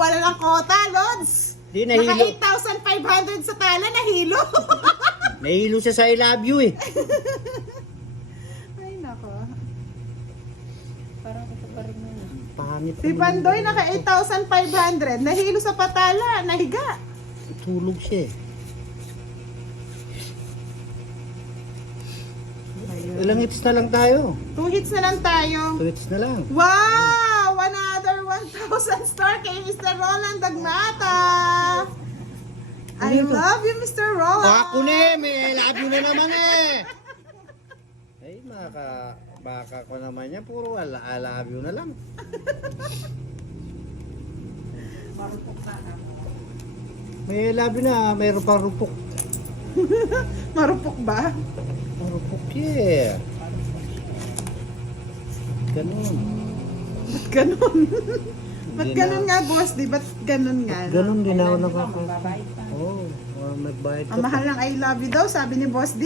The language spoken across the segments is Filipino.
mawawala ng kota, Lods. Di Naka nahilo. 8,500 sa tala, nahilo. Nahilo siya sa I love you eh. Ay, nako. Parang ito pa rin na. Pangit. Si Pandoy, naka 8,500. Nahilo sa patala, nahiga. Tulog siya eh. Ilang hits na lang tayo. 2 hits na lang tayo. 2 hits na lang. Wow! Another 1,000 star kay Mr. Roland Dagmata. I Ano ito? love you, Mr. Roland. Ako na eh, may I love you na naman eh. Ay, baka ko naman yan, puro I love you na lang. May I love you na, mayroon pang rupok. Marupok ba? Rupok yeah. Ganun. Ba't ganun? Ba't Hindi ganun na- nga, boss? Di ba't ganun nga? no? Ganun din ako nakaka... Babayad pa. Oo, nagbayad ka Ang mahal pa. ng I love you daw, sabi ni Boss D.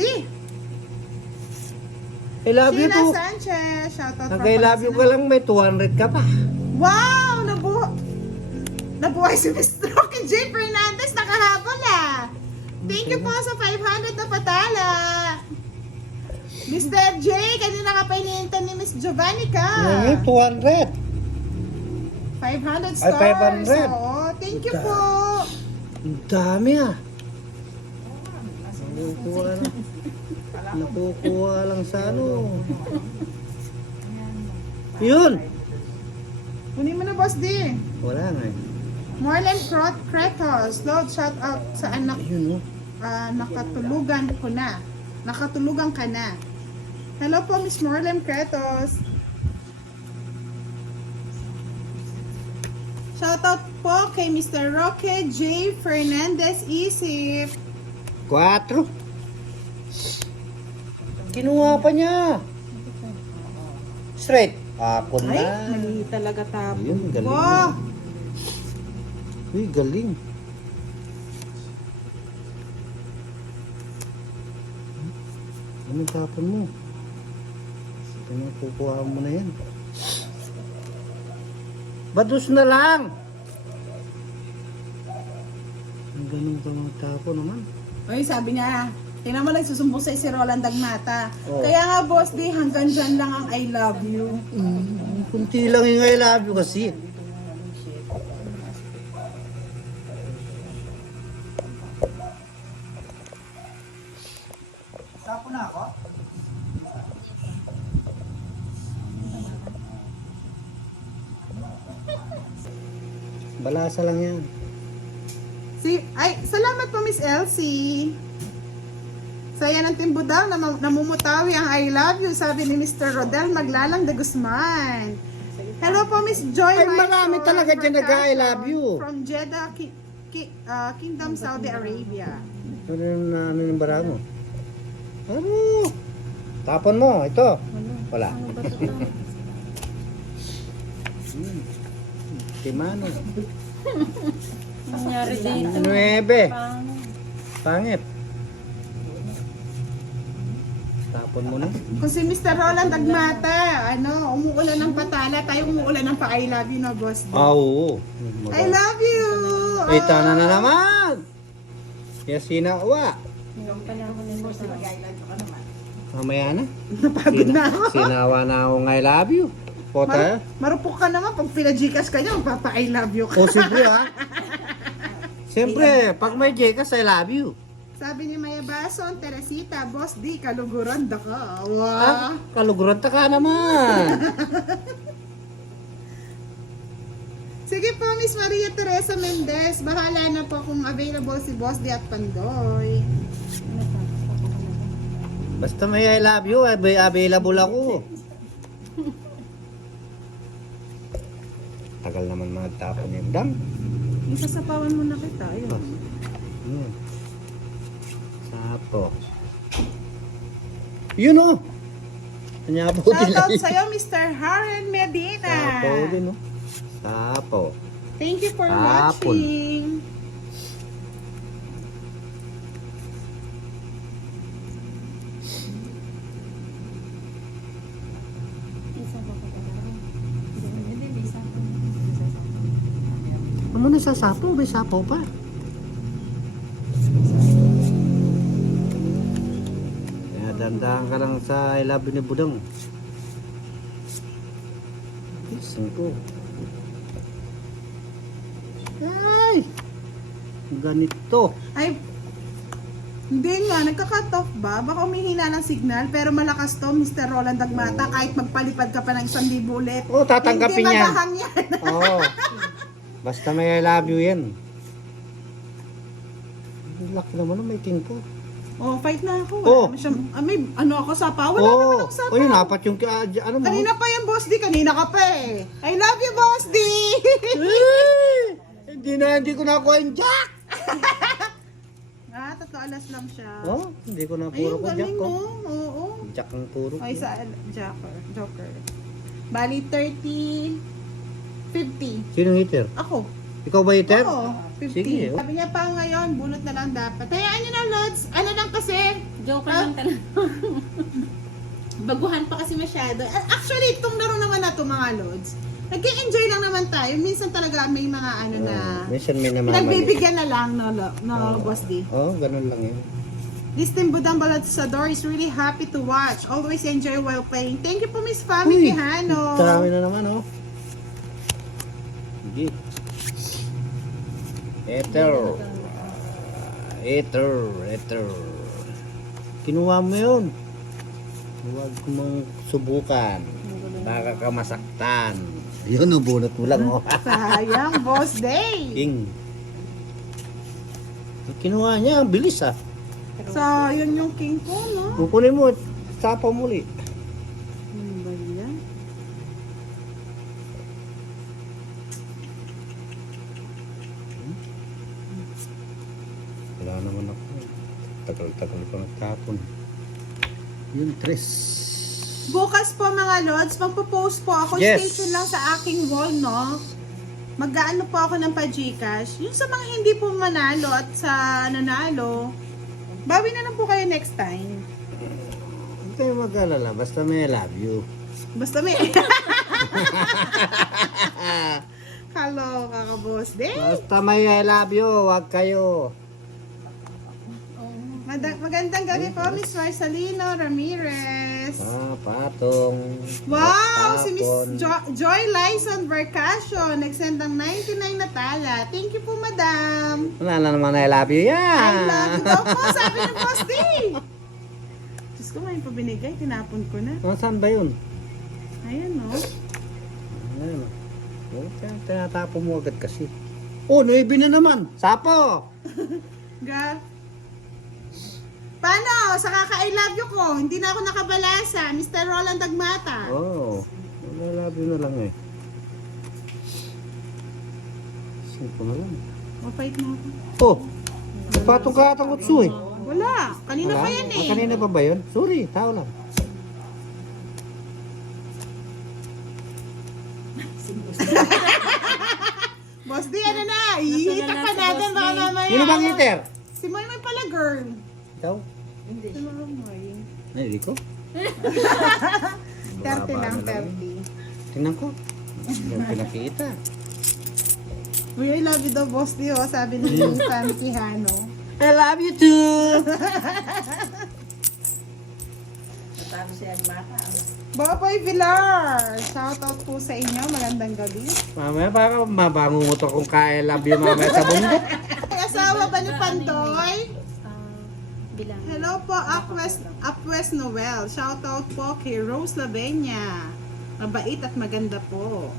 I love you Sheena too. Sanchez, shoutout Nag-I love you ka lang, may 200 ka pa. Wow! Nabuhay si Mr. Rocky J. Fernandez, nakahabol ah. Thank you po sa 500 na patala. Mr. J, kanina ka pa iniintan ni Miss Giovannica. Ngayon, 200. 500 Ay, stars. 500. Oo, thank you po. Ang dami ah. Nakukuha lang sa ano. Yun. Kunin mo na, Boss D. Wala nga eh. Marlon Kretos, Lord, shout out sa anak. Ayun oh. Nakatulugan ko na. Nakatulugan ka na. Hello po, Miss Marlon Kretos. Shoutout po kay Mr. Roque J. Fernandez Isip. 4. Kinuha pa niya. Straight. Ako na. Ay, mali talaga tapo. Ayun, galing Wow. na. Uy, galing. Anong tapon mo? Anong kukuha mo na yan? Badus na lang! Ang ganun ka mga tapon naman. Ay, sabi niya, tingnan mo lang susumbong sa si Roland Dagmata. Oh. Kaya nga, boss, di hanggang dyan lang ang I love you. Kunti lang yung I love you kasi. Tapo na ako? Balasa lang yan. Salamat po, Miss Elsie. Saya ng timbo daw, namumutawi ang I love you, sabi ni Mr. Rodel Maglalang de Guzman. Hello po, Miss Joy Ay, marami Maestro talaga dyan Mercado nag-I love you. From Jeddah, Kingdom, Saudi Arabia. Ano yung bara mo? Ano? Tapon mo, ito. Wala. Ano ba ito? Timano. Nangyari dito. 9. Paano? Pangit. Tapon mo na. Kung si Mr. Roland Dagmata, umuulan ng patala, tayo umuulan ng pa-I love you, no, boss? Oo. I love you! Ay, tana na naman. Yes, sinawa. Yung panahon ni Boss. Mamaya na. Napagod na ako. Sinawa na akong I love you. Po tayo. Marupok ka naman, pag pinajikas ka niya, magpapa-I love you ka. O, siyempre ha. Siyempre, pag may Jcas, I love you. Sabi ni Maya Bason, Teresita, boss di, kaluguran da ka. Wow. Ah, kaluguranta ka naman. Sige po, Miss Maria Teresa Mendez. Bahala na po kung available si Boss D at Pandoy. Basta may I love you, available ako. Tagal naman magtapon yung dam. Yung sasapawan mo na kita. Ayun. Yun. Sapo. Yun o. Nanyapo din Shoutout lang. sa'yo, Mr. Haren Medina. Sapo din o. Sapo. Thank you for Hapon. watching. Isa ba ko ba? Hindi, isa. Ano na sa sapo? May sapo pa. Kaya dandahan ka lang sa I love you ni Budang. Isang ko. Ay! Ganito. Ay, hindi nga, nagka-cut off ba? Baka umihina ng signal, pero malakas to, Mr. Roland Dagmata, kahit magpalipad ka pa ng 1,000 ulit. Oo, tatanggapin Hindi yan. magahang yan. Oo. Basta may I love you yan. Laki naman may king po. Oh, fight na ako. Oh. Wala naman siyang- may ano ako sapa? Wala naman ako sapa. Oh, yun, apat yung ano mo. Kanina pa yung Boss D, kanina ka pa eh. I love you, Boss D! Hindi ko nakuha yung jack. Tatlo alas lang siya. Oh, hindi ko na Ayun, puro ko jack galing ko. no? Oo. Jack ang puro. Ay, sa Joker. Bali, 30, 50. Sinong hitter? Ako. Ikaw ba hitter? Oo, 50. Sige, oh. Sabi niya pa ngayon, bunot na lang dapat. Hayaan niyo na, Lods. Ano lang kasi, Joker lang talaga. baguhan pa kasi masyado. Actually, itong laro naman na to mga Lods. Nag-enjoy lang naman tayo. Minsan talaga may mga ano na, Minsan may namamali. nagbibigyan na lang, no, Boss D. Oh, ganun lang yun. This Team Budang Balatsador is really happy to watch. Always enjoy while playing. Thank you po, Miss Fami Quijano. Marami na naman, oh. Hindi. Ether. Kinuha mo yun. Huwag mong subukan. Baka ka masaktan. Yun, ubunot mo lang, oh. Sayang, Boss Day. King. Kinuha niya, ang bilis, ah. So, yun yung king ko, no? Kukunin mo, sapa muli. Ano ba yan? Wala naman ako. Tagal-tagal pa nagtapon. Yun, tres. Bukas po mga Lods, magpo-post po ako. Yes. Stay tuned lang sa aking wall, no? Mag-ano po ako ng pa-Gcash. Yung sa mga hindi po manalo at sa nanalo, bawi na lang po kayo next time. Huwag kayo mag-alala, basta may I love you. Basta may... Hello, kaka-Boss Day. Basta may I love you, huwag kayo. Magandang gabi po, Miss Marcelino Ramirez. Patong. Wow! Si Miss Patapon. Joy Lyson Vercasio, nagsend ng 99 na tala. Thank you po, madam. Wala na naman I love you yan. I love you daw po, sabi ng Boss D. Diyos ko, may pabinigay, tinapon ko na. Saan ba yun? Ayan, no? Ano? Tinatapo mo agad kasi. Oh, 9 na naman. Sapo! Ga. Paano? Sa kaka-I love you ko, hindi na ako nakabalasa. Mr. Roland Dagmata. Oh, I love you na lang eh. Simple na lang. Mapait na ako. Oh, patong katang utso eh. Wala. Kanina pa yan eh. Kanina pa ba yun? Sorry, tao lang. Boss D, ano na? Ihitak pa natin baka mamaya. Sino bang hitter? Si Moy Moy pala, girl. Ikaw? Si Moy Moy. Ay, hindi ko. 30 lang, 30. Tingnan ko. Hindi ko pinakita. Uy, I love you daw, Boss D, oh, sabi ni Fan Quijano. I love you too! Sabi si Agmata. Baboy Villar, shoutout po sa inyo. Magandang gabi. Mamaya baka mabangungot akong I love you mamaya sa bundok. Ay, asawa ba ni Pandoy? Bilang. Hello po, Upwest Noel. Shoutout po kay Rose Lavenia. Mabait at maganda po.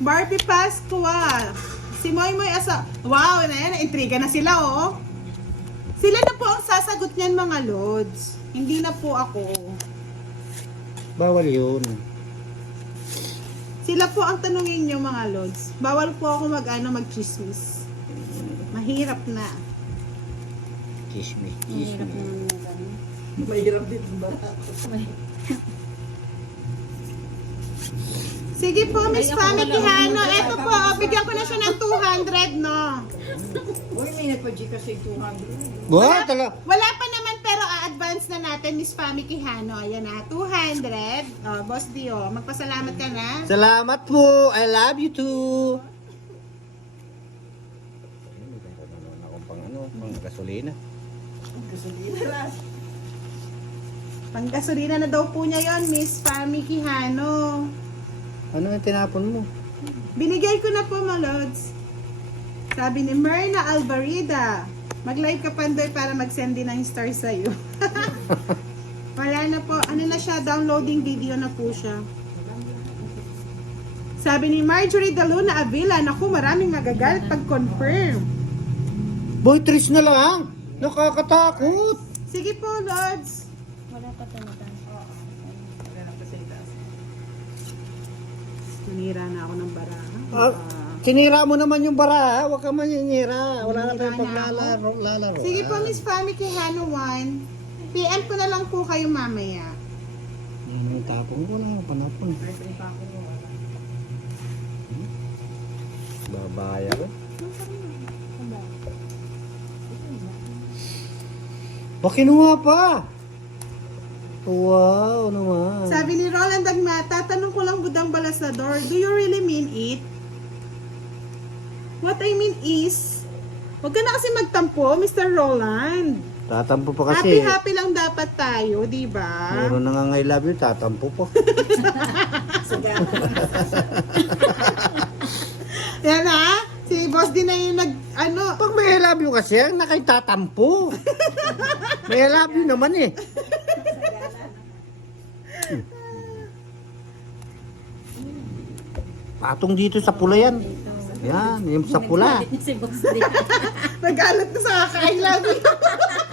Barbie Pascua. Si Moy Moy wow, na yan, intriga na sila, oh. Sila na po ang sasagot niyan, mga Lods. Hindi na po ako. Bawal yun. Sila po ang tanungin niyo, mga Lods. Bawal po ako mag-chismis. Mahirap na. Chismis, Mahirap chismis. naman na gano'n. Mahirap din ba? Sige po, Miss Ay, ako Fami wala. Quijano. Eto po, bigyan ko na siya ng 200, no? Uy, may nagpa-Gcash 200. Buha talaga. Wala pa naman, pero a-advance na natin, Miss Fami Quijano. Ayan na, 200. Oh, Boss Dio, magpasalamat ka na. Salamat po. I love you too. Ang gasolina. Gasolina lang. Panggasolina na daw po niya yon, Miss Pami Quijano. Ano yung tinapon mo? Binigay ko na po, mga lods. Sabi ni Myrna Alvarida, mag-live ka Pandoy para mag-send din ng star sa'yo. Wala na po. Ano na siya? Downloading video na po siya. Sabi ni Marjorie Daluna Avila, naku, maraming magagalit pag confirm. Boy, Tris na lang! Nakakatakot! Sige po, Lods. Wala pa tumutan. Tunira na ako ng bara. Sinira mo naman yung bara, ha? Huwag ka maninira. Wala na Sinira tayong na paglalaro. Sige po, Miss Pami Quijano 1. PM ko na lang po kayo mamaya. Ano yung tapong ko na, panapon. Babaya ko. Kinuha pa! Wow naman. Sabi ni Roland Dagmata, tatanong ko lang Budang Balasador, do you really mean it? What I mean is, huwag ka na kasi magtampo, Mr. Roland. Tatampo pa kasi. Happy lang dapat tayo, di ba? Meron na nga I love you, tatampo pa. Yan ha? Si Boss din na yung Pag may I love you kasi, ang nakitatampo. May I love you naman eh. Patong dito sa pula yan. Yan, yung sa pula. Nagagalit niya si Boss din. nagalit na sa akin, I love you.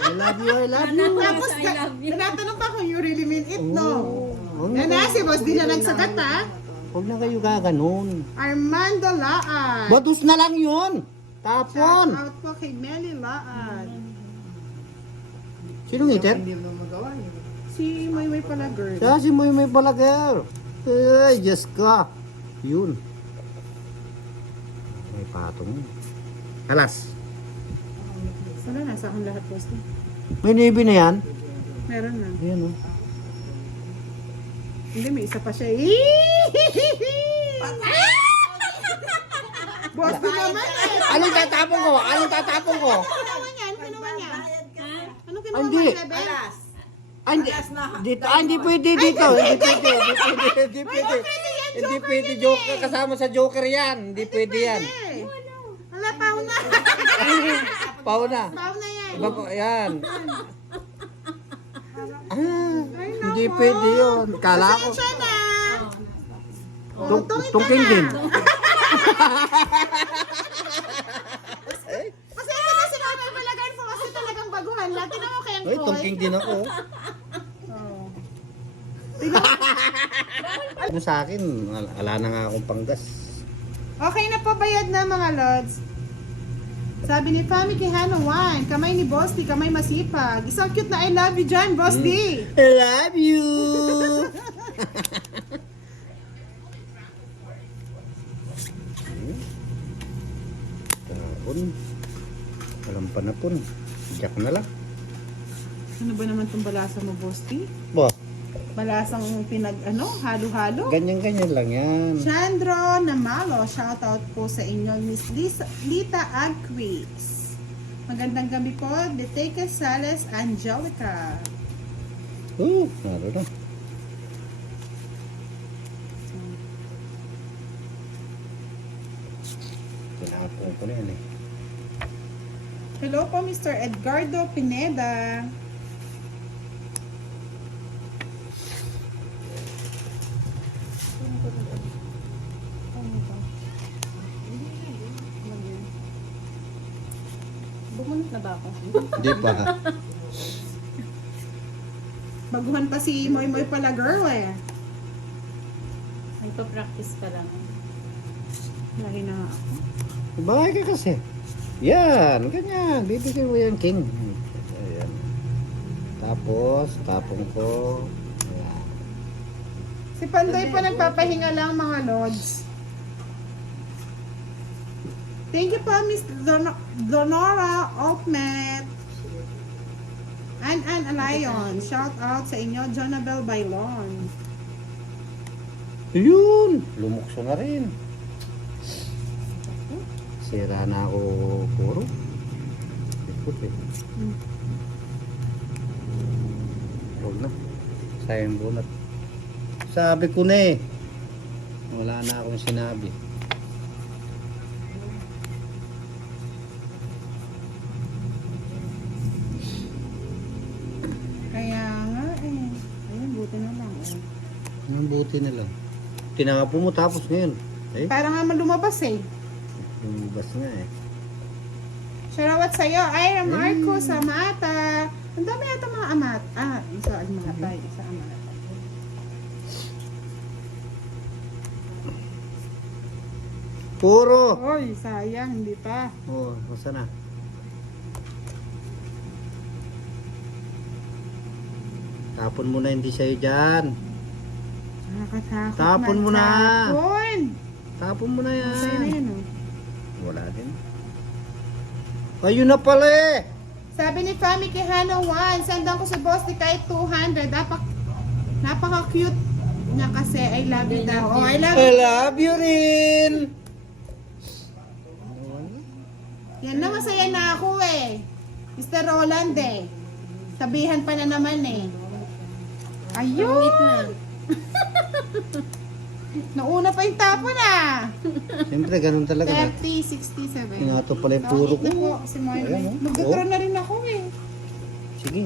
I love you, I love you. Tapos, I love you. tinatanong pa kung you really mean it, no? Huwag Yan na, ha, si Boss din na nagsagat ha. huwag na kayo gaganon. Armando Laan. Badus na lang yun. Shout Tapon. out po kay Melly Laan. Sinong iter? Hindi mo magawa yun. Si Moy pala, girl. Siya si Moy Moy Balaguer. Ay, Diyos ka. Yun. May patong. Alas. Wala na, sa akin lahat, Boss. May navy na yan. Meron na. Ayan o. Hindi, may isa pa siya. Boss din naman eh. Anong tatapong ko? Anong tatapong ko? Ano naman yan? Ano naman yan? Ano kinuha Hindi. mo, Sebe? Ah, hindi. Dito, hindi pwede dito. Hindi pwede. Hindi pwede. Hindi pwede. Joker. Kasama sa Joker yan. Hindi pwede yan. Eh. Wala, pao na. Pao na. Pao na yan. Iba po, yan. Ah, Ay, hindi nako. pwede yun. Kala ko. Pasensya na. Tungking din. Pasensya na si Mama Balagan po kasi talagang baguhan. Latin ako kayang Ay, tungking din ako. Oh. Ano sa akin, wala na nga akong panggas. Okay na po, bayad na mga lods. Sabi ni Fami Quijano 1, kamay ni Boss D, kamay masipag. Isang cute na I love you dyan, Boss D. I love you! Tapon. Walang panapon. Jack na lang. Ano ba naman itong balasa mo, Boss D? Ba, Balasang halo-halo. ganyan-ganyan lang yan. Chandro Namalo, shoutout po sa inyo, Miss Lita Agquis. Magandang gabi po, Deteca Sales Angelica. Naroon na. Tinapon ko na yan eh. Hello po, Mr. Edgardo Pineda. Bumunot na ba ako? Hindi pa. Baguhan pa si Moy Moy pala, girl eh. Nagpa-practice pa lang. Lahi na nga ako. Bakit ka kasi? Yan, ganyan. Bibigyan mo yan, King. Ayan. Tapos, tapon ko. Ayan. Si Pandoy pa nagpapahinga lang, mga lods. Thank you po, Miss Donora Altmet. An Alayon. Shout out sa inyo, Jonabel Bailon. Yun! Lumukso na rin. Sira na ako puro. ikot eh. Hmm. Huwag na. Sayang bunot. Sabi ko na eh. Wala na akong sinabi. Kaya nga eh. Ayun, buti na lang. Ang buti na lang. Tinapon mo tapos ngayon. Ay, Para nga lumabas eh. lumabas nga eh. Shoutout sa'yo, Ira Marco sa Mata. Ang dami yata mga amat. Isa Amata, isa Amata. Puro! Oy, sayang, hindi pa. Oh, masa na? Tapon mo na, hindi sa'yo dyan. Nakakatakot. Tapon mo na. Tapon! Tapon mo na yan. Sa'yo na yun, oh. Wala din. Ayun na pala eh. Sabi ni Fami Quijano 1, sendan ko si Boss di kahit 200. Napaka-cute niya kasi. I love you daw. Oh, I love I you. love you rin. Yan na, masaya na ako eh. Mr. Roland eh. Sabihan pa na naman eh. Ayun! Wait na. Nauna pa yung tapon ah. Siyempre, ganun talaga. 30, 67. Yung ato pala yung puro Bakit na po ko. si Moy Moy? Ayan, oh. Magdodron na rin ako eh. Sige.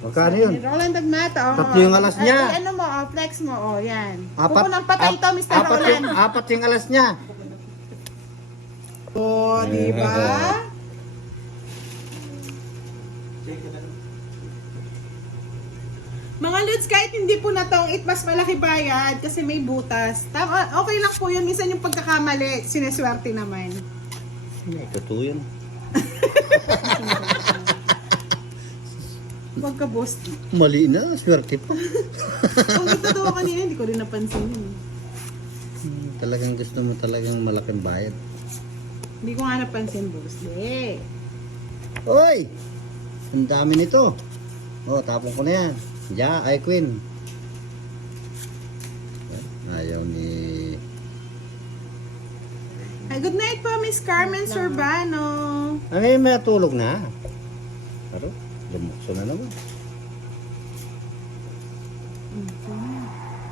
Magkano yun? Ni Roland Agmata. Oh. Tatlo yung alas niya. Ay, ano mo, oh, flex mo, oh, yan. Apat, Kuko ng patay to, Mr. apat, Roland. apat yung alas niya. Oh, di ba? Mga Lods, kahit hindi po na tong it mas malaki bayad kasi may butas. Tama, okay lang po yun. Minsan yung pagkakamali, sineswerte naman. Totoo yun. Huwag ka, boss. Mali na, swerte pa. Kung nagtatawa kanina, hindi ko rin napansin yun. Talagang gusto mo talagang malaking bayad. Hindi ko nga napansin, boss. Eh. Hoy! Ang dami nito. Oh, tapon ko na yan. Ja, ay Queen. Ayaw ni... Ay, good night po, Miss Carmen Sorbano. Ay, may tulog na. Pero, lumukso na naman.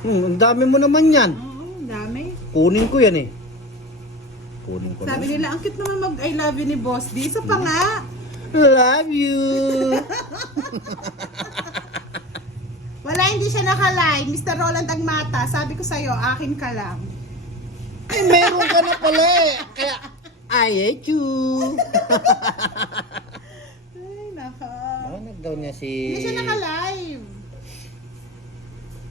Ang dami mo naman yan. Oo, ang dami. Kunin ko yan eh. Kunin ko Sabi na. nila, ang cute naman mag-I love you ni Boss D. Isa pa nga. Love you. Wala, hindi siya naka-live. Mr. Roland Agmata, sabi ko sa'yo, akin ka lang. Ay, meron ka na pala eh. Kaya, I hate you. Ay, naka. Ano daw niya si... Hindi siya naka-live.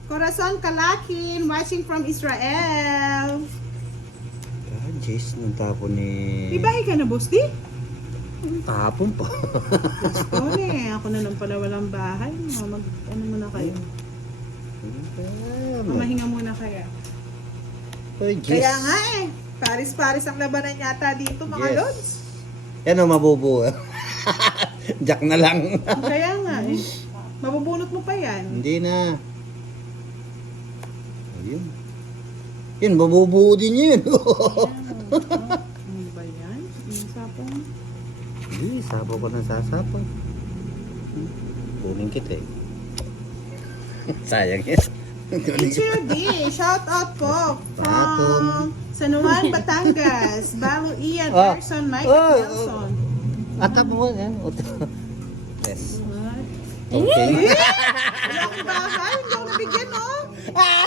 Corazon Kalakin, watching from Israel. Ah, Jace, nung tapon ni... Ibahay ka na, Boss D? Tapon pa. Sorry, ako na lang pala walang bahay. Ano muna kayo? Mamahinga muna kaya. Ay, Jace. Kaya nga eh. Paris-paris ang labanan yata dito, mga Yes. Lods. Yan o, mabubuo. Jack na lang. Kaya nga eh. Mabubunot mo pa yan. Hindi na. Ayun. Yun, mabubuo din yun. Ano ba yan? Ang sapong. Hindi, sapaw ko ng sasapaw. Kunin kita eh. Sayang yan. It's your day. Shout out po Patong. from San Juan, Batangas. Balo Ian, Ah. Erson, Mike, Oh, at Nelson. Atap mo yan. Yes. What? Okay. Wala akong bahay. Hindi ako nabigyan, oh.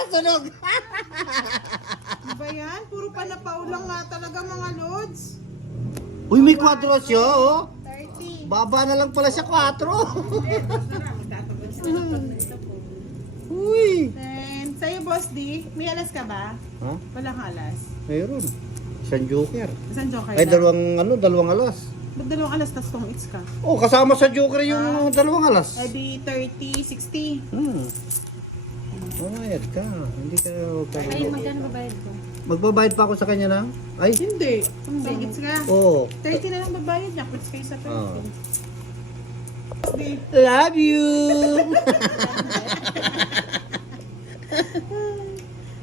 Sunog! Ano ba yan? Puro panapaulang nga talaga, mga Lods. Uy, may 4 siya, oh. 30. Baba na lang pala siya 4. Uy. And sa'yo, Boss D, may alas ka ba? Ha? Wala kang alas. Mayroon. Isang joker. Saan joker Ay, lang? dalawang alas. Ba't dalawang alas tas tong it's ka? Oh, kasama sa joker yung dalawang alas. Ay di 30, 60. Bayad ka. Hindi ka... Ay, magkano babayad ko? Magbabayad pa ako sa kanya na? Ay, Hindi. Hindi. It's ka. oo. 30 na lang babayad niya. Quits kayo sa 30. Oh. Boss D. Love you!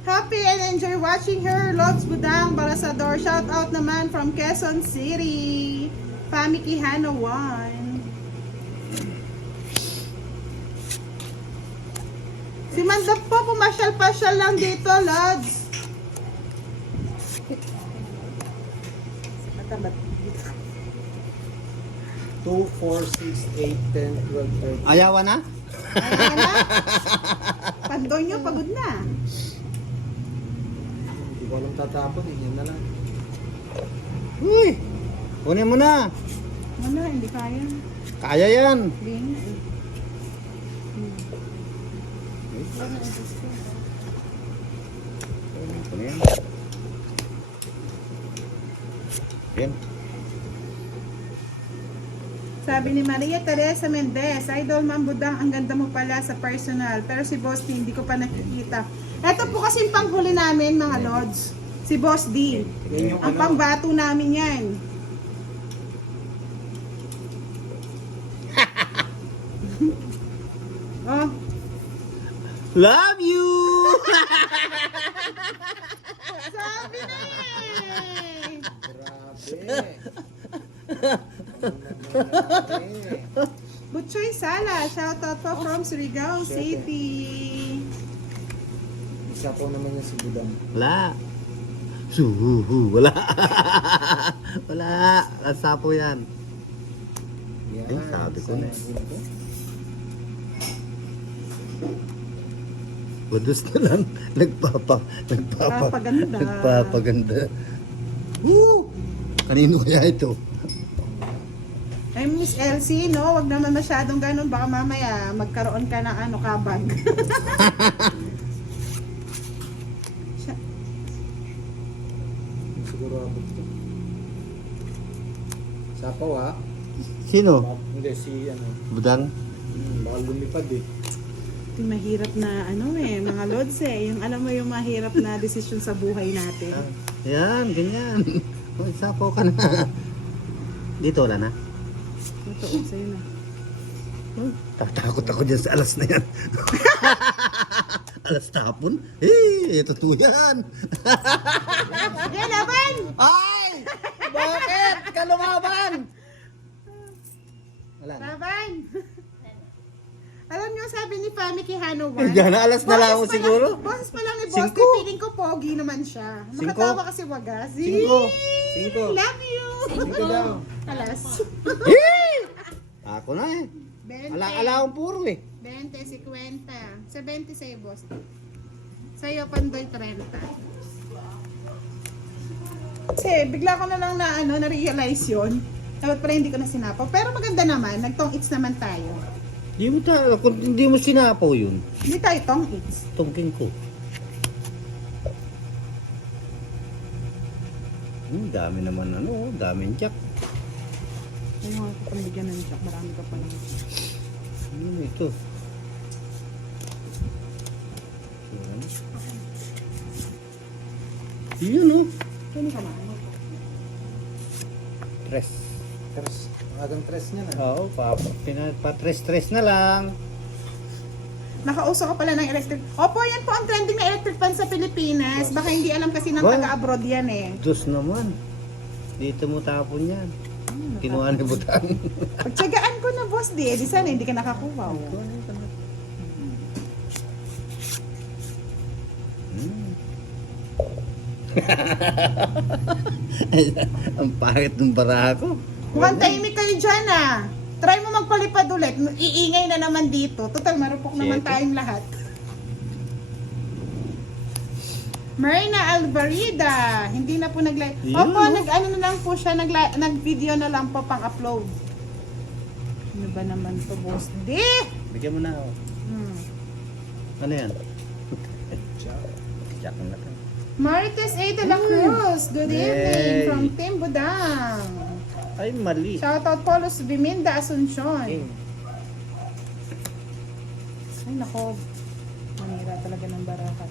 Happy and enjoy watching her. Loves Budang Barasador. Shout out naman from Quezon City. Pami Quijano 1. Si Mandap po, pumasyal-pasyal lang dito, Lods. 2, 4, 6, 8, 10, 12, 13. Ayawan na? Ayan na. Pandoy nyo, pagod na. Hindi ko alam tatapon, yun na lang. Uy! Kunin mo na. Ano, hindi kaya. Kaya yan. Bing. Kunin yan. Yan. Sabi ni Maria Teresa Mendez, Idol Ma'am Budang, ang ganda mo pala sa personal. Pero si Boss D, hindi ko pa nakikita. Ito po kasi yung panghuli namin, mga Lods. Si Boss D. Yan yung Ang pangbato namin yan. Oh, Love you! sabi na eh. Grabe. Butchoy Sala, shoutout po from Surigao City. Isa po naman yung si Budang. Wala. Suhu, wala. Wala. Lasa po yan. Yan, Eh, sabi ko na eh. ito. Wados na lang. Papaganda. Nagpapaganda. Woo! Kanino kaya ito? Ay, Miss Elsie, no? Wag naman masyadong ganun. Baka mamaya magkaroon ka ng ano, kabag. Siya- Siguro abot ko. Sapaw ha? Sino? Hindi, si ano. Budang? Baka lumipad eh. Ito yung mahirap na ano eh, mga Lods eh. Yung alam mo yung mahirap na desisyon sa buhay natin. Yan, ganyan. Uy, sapo ka na. Dito wala na. Totoo, sa'yo na. Tatakot ako dyan sa alas na yan. Alas tapon? Eh, totoo yan. Sige, laban! Ay! Bakit? Ka lumaban? Wala na. Laban! Alam niyo, sabi ni Pami Quijano 1. Diyan na, alas na lang ako siguro. Boses pa lang ni Boss, Cinco. feeling ko pogi naman siya. Cinco. Makatawa kasi wagas. 5. Love you! 5 daw. Alas. Ako na eh. 20. Ala akong puro eh. 20, 50. Sa 20 sa'yo, Boss. Sa'yo, Pandoy, 30. Kasi, bigla ko na lang na-realize yun. Dapat pala hindi ko na sinapaw. Pero maganda naman, nagtong-its naman tayo. Kung hindi mo sinapaw yun, Hindi tayo tong-its. tungking ko. Dami naman daming jack. Yung mga kapamigyan ng siya, marami ka pa lang. Ano ito? Yun oh. Sino ka na? Tres. Tres. Agang tres niya na. Oo, pa-tres-tres na lang. Nakauso ka pala ng electric. Opo, yan po ang trending na electric fan sa Pilipinas. Baka hindi alam kasi ng Wow. taga-abroad yan eh. Diyos naman. Dito mo tapon yan. Kinuha ni Butang. Pagtsagaan ko na, boss, di sana hindi ka nakakuha. Oh. Ang pangit ng baraha ko. Mukhang tahimik kayo dyan ah. Try mo magpalipad ulit. Iingay na naman dito. Total, marupok naman Siyete. tayong lahat. Marina Alvarida, hindi na po nag-live. Yun, Opo, no? nag-ano na lang po siya, nag-video na lang po pang-upload. Ano ba naman to, boss? Di! Bigyan mo na ako. Ano yan? Jack na lang. Marites A. de la Cruz, good evening Hey. from Team Budang. Ay, mali. Shoutout Polos Biminda Asuncion. King. Ay, nako. Manira talaga ng barakat.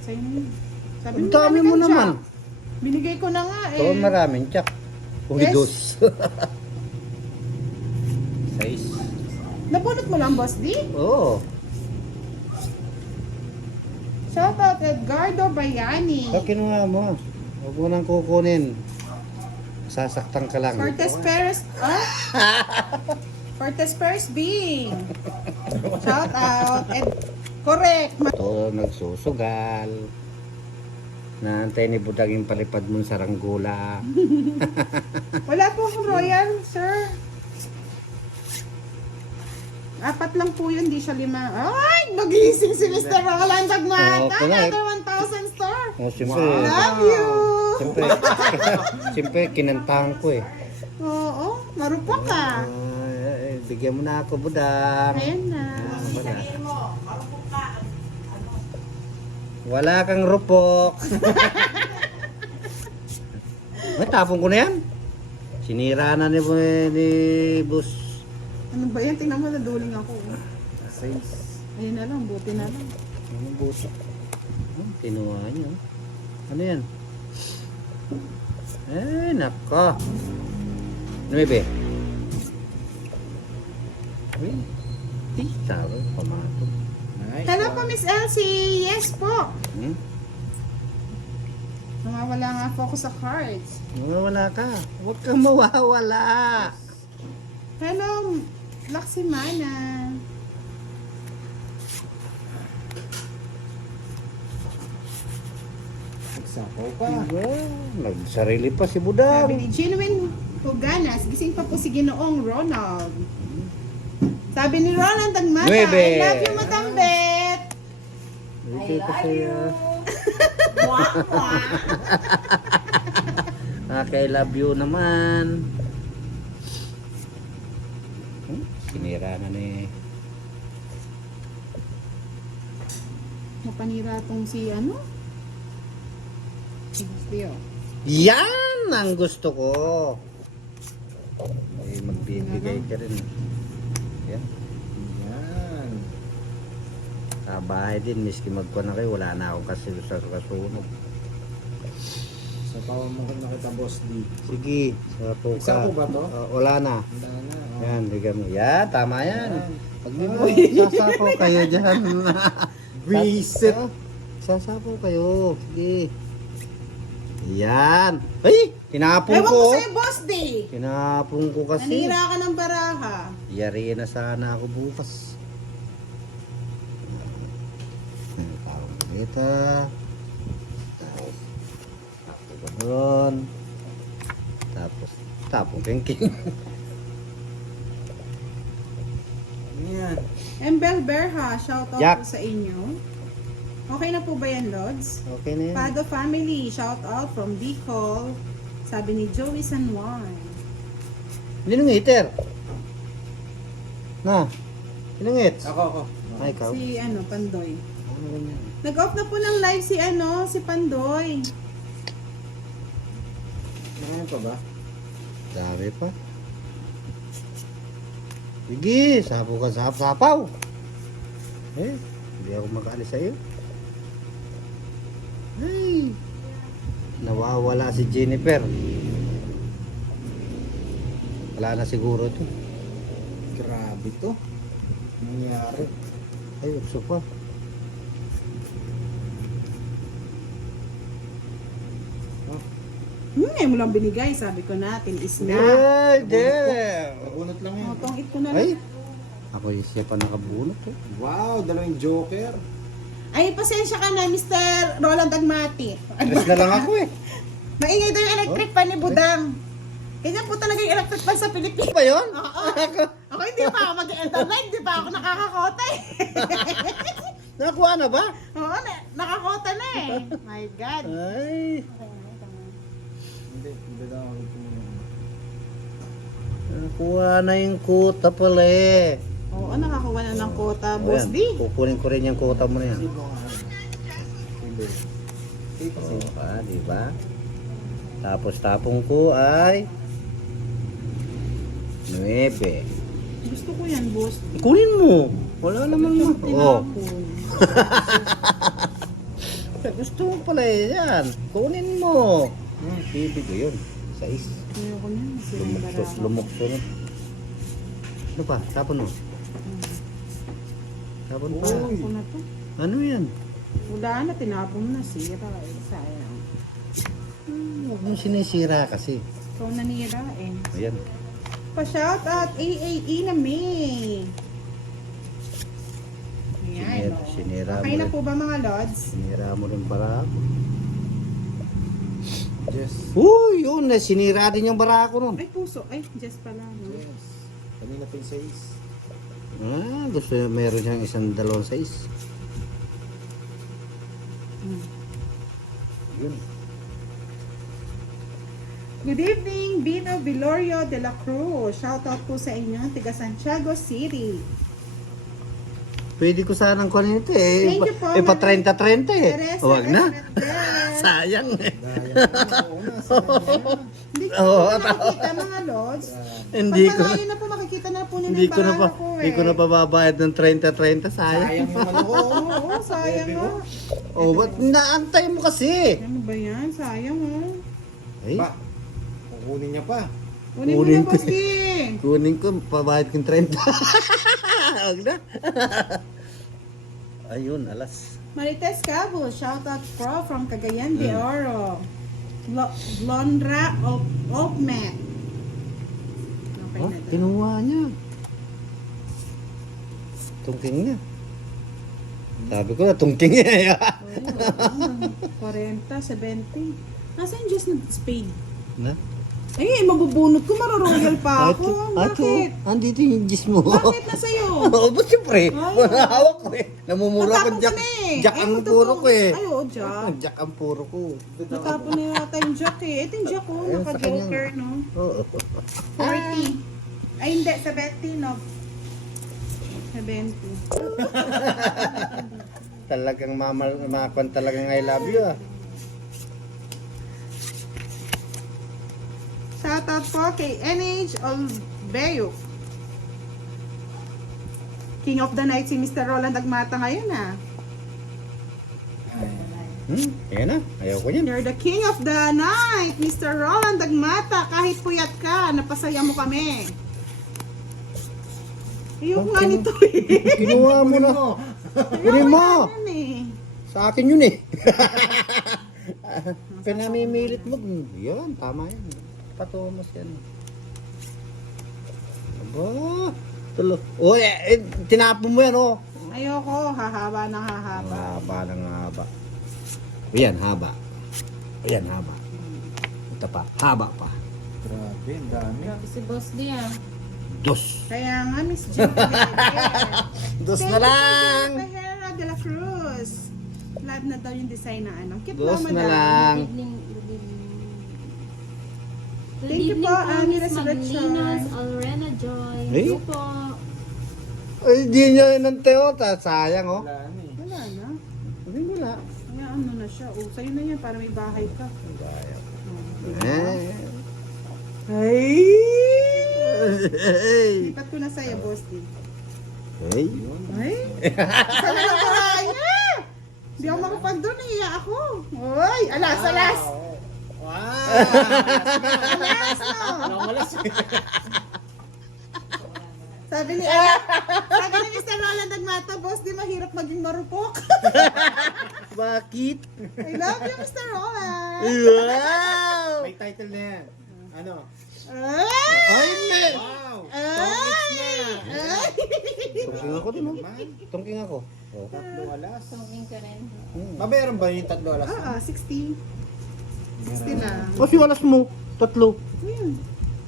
Sa'yo na yun. Sabi Ang mo, dami mo kang naman. Jack. Binigay ko na nga eh. Oo, maraming jack. Yes. Dos. Size. Nabunot mo lang, Boss D? Oo. Shoutout Edgardo Bayani. Pag kinuha mo, huwag mo nang kukunin. Sasaktan ka lang. Cortez Perez, Cortez Perez Bing. Shout out. And, correct. Ito, nagsusugal. Naantay ni Budang yung palipad mong saranggula. Wala po akong royal, sir. 4 lang po yun, di siya 5. Ay, magising si Mr. Roland Dagmata. Okay. Another 1,000 star. Oh, siyempre, Love you. siyempre, siyempre, kinantahan ko eh. Oo, marupok ka. Bigyan mo na ako, Budang. Ayan na. Wala kang rupok. May tapong ko na yan. Sinira na ni Bus. Ano ba yan? Tingnan mo, naduling ako. Says. Ayun na lang, buti na lang. Ano buto? Tinuha niyo. Ano yan? Eh, nako. Ano bebe? Uy, sabi, pamato. Nice. Hello po, Miss Elsie. Yes po. Hmm? Nawawala nga po ako sa cards. Mawawala ka. Huwag kang mawawala. Hello, Laksimana. Nagsapaw pa. Nagsarili pa si Sabi Budang. ni Genuine Huganas, gising pa po si Ginoong Ronald. Sabi ni Ronald Dagmata, Nuebe. I love you, Matambet. I love you. I love you naman. Sinira na ni. Mapanira tong si ano? Si Bastio. Yan ang gusto ko. Ay, magbibigay ka rin. Yan. Yan. Sa bahay din, miski magkuha na kayo, wala na akong kasi sa kasunog. Sa tawag mo kung nakita boss D. Sige, sapo ka. Sapo ba to? Wala na. Handa na. Oh. Yan, bigyan mo. Yan, tama yan. Pag di mo, Ay. sasapo kayo dyan. Reset. Sasapo kayo. Sige. Yan. Ay, tinapon Ewan ko. ko sa'yo, Boss D. Tinapon ko kasi. Nanira ka ng baraha. Yari na sana ako bukas. Parang kita. Tapos doon. Tapos kengking. Yan. Embel Berha, shout out Jack. po sa inyo. Okay na po ba yan, Lods? Okay na yan. Pado family, shout out from Bicol. Sabi ni Joey San Juan. Ninong heater? Na? Ninong hits? Ako. Ay, ikaw? Si ano, Pandoy. Ano ganyan? Nag-off na po ng live si ano, si Pandoy. Ngayon pa ba? Dami pa. Sige, sapo ka sapaw. Eh, hindi ako makaalis sa'yo. Ay, nawawala si Jennifer. Wala na siguro to. Grabe to. Nangyari. Ay, ukso pa. Ngayon mo lang binigay, sabi ko natin, is na. Ay, damn! Nabunot lang yan. Oh, tongit ko na Ay, lang. ako yung siya pa nakabunot eh. Wow, dalawang joker. Ay, pasensya ka na, Mr. Roland Agmati. Alas na lang ako eh. Maingay daw yung electric pan ni Budang. Ganyan po talaga yung electric pan sa Pilipinas. Ano ba yun? Oo. Ako hindi pa ako mag-end-online, hindi pa ako nakakakota eh. Nakakuha na ba? Oo, nakakota na eh. My God. Ay, Hindi daw ako ito. nakakuha na yung kuta pala eh. Oo, nakakuha na ng kota, Boss Ayan, D. kukunin ko rin yung kuta mo na yan. Sino nga? Hindi. Oo, di ba? Tapos tapong ko ay 9. Gusto ko yan, Boss D. Kunin mo. Wala naman mo. Oh. Tinapon. Gusto mo pala eh, yan. Kunin mo. Bibig ko yun. 6. Ayoko na, silang Lumuksos, baraha. lumuksos. Ano pa? Tapon mo. Tapon pa. Uy. Ako na to. Ano yan? Wala na, tinapon na, sira. Sayang. Huwag mong sinisira kasi. Ikaw nanira eh. Ayan. Pa-shout out AAE na May. Ayan, no? Sinira Okay mo na rin. po ba mga lods? Sinira mo rin barako. Yes. Uy, yun. Sinira din yung barako nun. Ay, puso. Ay, just pala. No? Yes. Kanina pa yung 6. Gusto niya meron siyang isang dalawang size. Yun. Good evening, Bino Vilorio de la Cruz. Shout out po sa inyo, tiga Santiago City. Pwede ko sanang kunin ito eh. Thank you po, Pa Ma'am 30-30 eh. Teresa Huwag na. Esmeralda. Sayang eh. Oo nga, sayang. Hindi ko Oo, po nakikita mga lods. Hindi Pag ko malayo na po makikita na po nila Hindi yung ko na pa pangalan ko eh. hindi ko na pababayad ng 30-30, sayang. Sayang yung ano ko. Oo, sayang Bebe nga. mo. Oh, ba't naantay mo kasi? Ano ba yan? Sayang oh. Ay, Pa, kukunin niya pa. Kunin mo Kunin na, ko. Boss King. kunin ko, pabayad kong 30. Huwag na. Ayun, alas. Marites Cabo, shout out pro from Cagayan de Oro. Blondra Opmet. Okay Oh, na daw. kinuha niya. Tungking niya. Sabi ko na, tungking niya. Oo, 40, 70. Nasaan just na spade? Na? Ay, mabubunot ko, maroroyal pa ako. Bakit? Andito yung gis mo. Bakit na sa'yo? Oo, ba't siyempre? Ay, Hawak ko eh. Namumura ko Natapon jack. ko na eh. Jack Ay, ang ito puro po. ko eh. Ay, oo, jack. Jack ang puro ko. Natapon na yata yung jack eh. Ito yung jack ko, Ayun, sa naka-joker, no? Oo. 40. Ay, hindi, 70, no? 70. Talagang mamakon talagang I love you ah. Shout out po kay NH Olveo. King of the night si Mr. Roland Agmata ngayon ah. Ayan na. Ayaw ko yan. You're the king of the night, Mr. Roland Agmata. Kahit puyat ka, napasaya mo kami. Ayoko nga nito eh. Kinuha mo na. Kunin mo. Yan eh. Sa akin yun eh. Pinamimilit mo. Yan, tama yan. Patomos yan. Aba. Tulo. Uy, tinapon mo yan oh. Ayoko, hahaba ng hahaba. Haba ng haba. Ayan, haba. Ayan, haba. Ito pa, haba pa. Grabe, ang dami. Grabe si Boss D ah. Dos. Kaya nga, Miss Jill Beher. Dos na lang. Behera de la Cruz. Love na daw yung design na ano. Cute Dos naman na ah. lang. Good evening. Good evening. Good Thank you evening po, Ani Miss Resurrection. Maglinas, Alrena Joy. Hey. Hello po. Ay, di niya ng teota. Sayang oh. Wala na eh. Wala na. Hindi wala. Kaya ano na siya. Oh, sa'yo na yan para may bahay ka. Eh. Ay! Hey. Lipat ko na sa'yo, Boss D. Hey. Ay! Saan na lang bahay niya? Hindi ako makapag doon. Nahiya ako. Uy! Alas! Alas! Wow! Alas! No! Wala malas eh. Sabi ni Mr. Roland Agmata, Boss D, mahirap maging marupok. Bakit? I love you, Mr. Roland. Wow! May title na yan. Ano? Ay! Ay, hindi. Wow! Ay! Ay! Tungking ako din oh. Tungking ako. Oh. Tatlong alas. Tungking ka rin. Mabayaran ba yung tatlo alas? Ah, 60. 60 lang. O si alas mo, tatlo. Ayun.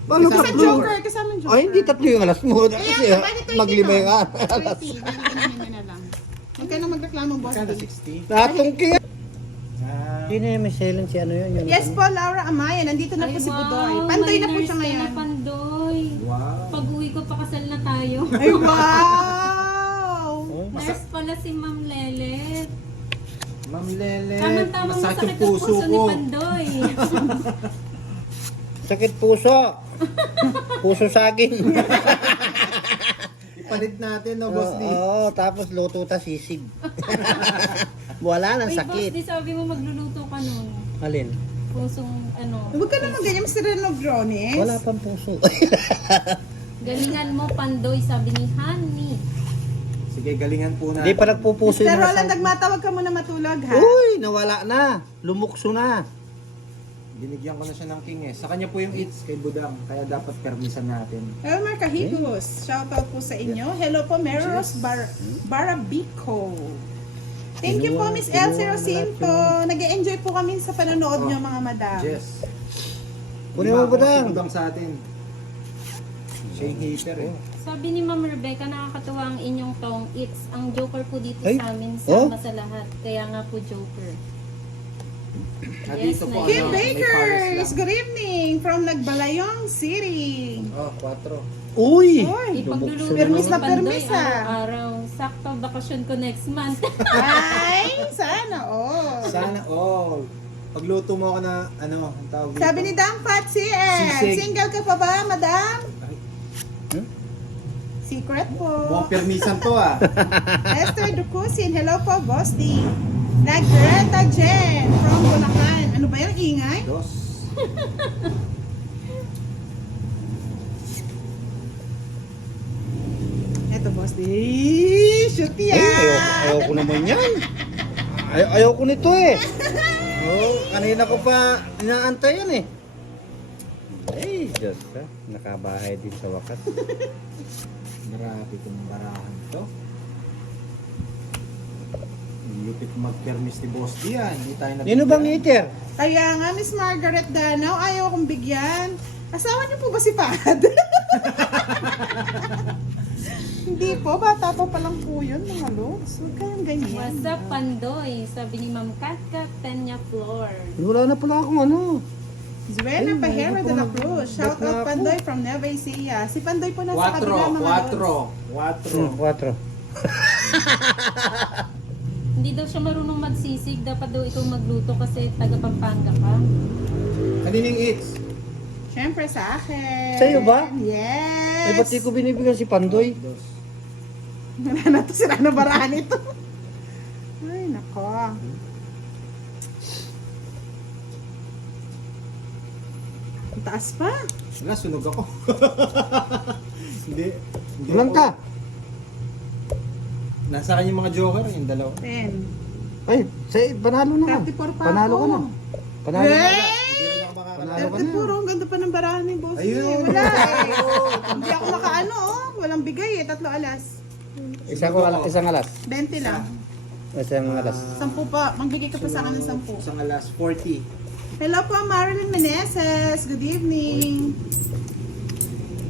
Paano Kasama tatlo? Joker, kasama Joker. Ay, hindi tatlo yung alas mo. Kasi Ayan, bakit 20 maglima to? yung alas. 20, bibigyan na lang. Huwag ka na magreklamo, Boss Magkano? D. 60? Natungking. Ah, Sino yung may silence si ano yun? Yun Yes po, Laura Amaya. Nandito na po si Budoy. Pandoy na po siya ngayon. Pandoy. wow! Pag uwi ko, pakasal na tayo. Ay, wow! Nurse pala si Ma'am Lelet. Ma'am Lele, Tamang-tamang masakit masakit yung ang puso puso ni ko. Pandoy. Sakit puso. Puso saging. Ipalit natin na boss D. Oo, tapos luto ta sisig. Wala nang Uy, Boss sakit. D, sabi mo magluluto ka nun. Alin? Pusong ano. Huwag ka naman ganyan, Mr. Renogrones. Wala pang puso. Galingan mo, Pandoy, sabi ni Honey. Sige, galingan po Hindi natin. pa nagpupuso Mr. yung Roland, asawa. nagmatawag ka muna matulog, ha? Uy, nawala na. Lumukso na. Binigyan ko na siya ng king eh. Sa kanya po yung eats kay Budang. Kaya dapat permisan natin. Elmer Cahigos, shoutout po sa inyo. Hello po, Meros Barabico. Thank you po, Miss Elsie Rosinto. Nag-enjoy po kami sa panonood nyo, mga madam. Jess. Kunin mo, Budang. Si Budang sa atin. Siya yung hater eh. Sabi ni Ma'am Rebecca, nakakatuwa ang inyong tong it's. Ang joker po dito Ay, sa amin, oh. sama sa lahat. Kaya nga po joker. Dito po Kim ano, may Paris Bakers, lang. good evening from Nagbalayong City. Oh, 4. Uy! Oy, Ipagluluto Permis ni na Pandoy permis, ah. araw-araw. Sakto bakasyon ko next month. ay, sana all. Sana all. Pagluto mo ako na ano, ang tawag dito. Sabi ni Dam Fat CN, Sisig. single ka pa ba, madam? Ay, Secret po. mukhang permisan to ah. Esther Ducusin, hello po, Boss D. Greta Jen from Bulacan. Ano ba yung ingay? Dos. Eto, Boss D. Shoot Ay, yan! ayoko naman yan. Ayoko nito eh. Oh, kanina ko pa inaantay yan eh. Ay, Diyos ha. Nakabahay din sa wakas. Marami itong barahan to. Lupit mag-permis ni Boss D yan. Hindi tayo nabigyan. Sino bang eater? Kaya nga, Miss Margaret Danaw, ayaw kong bigyan. Asawa niyo po ba si Pad? Hindi po, bata pa palang po yun, mga lods. Huwag kayong ganyan. What's up, Pandoy? Sabi ni Ma'am Kat Tanya Floor. Wala na pala akong ano. Zuena Ay, Pajero de la naku, Cruz. Shout ba't na out ako? Pandoy from Nueva Ecija. Si Pandoy po nasa 4. kabila, mga lods. 4. 4. Hindi daw siya marunong magsisig. Dapat daw ikaw magluto kasi taga Pampanga ka. Kanining eats? Siyempre sa akin. Sa'yo ba? Yes. Eh, ba't di ko binibigyan si Pandoy? Dos. Wala na to, sira na barahan ito. Ay, nako. Ang taas pa. Wala, sunog ako. Hindi. Ulan ka? Nasa kanya yung mga joker, yung dalawa. 10. Ay, panalo na ka. 34 pa Panalo ako. ka na. Panalo ka na. Eh! Hindi rin ako Panalo ka 34, na. ang ganda pa ng barahan ni Boss. Ayun. Eh. Wala eh. Hindi ako nakaano oh. Walang bigay eh. 3 alas. Isang alas. 20 lang. Isang alas. 10 pa. Magbigay ka pa sa akin ng 10. Isang alas, 40. Hello po, Marilyn Meneses. Good evening.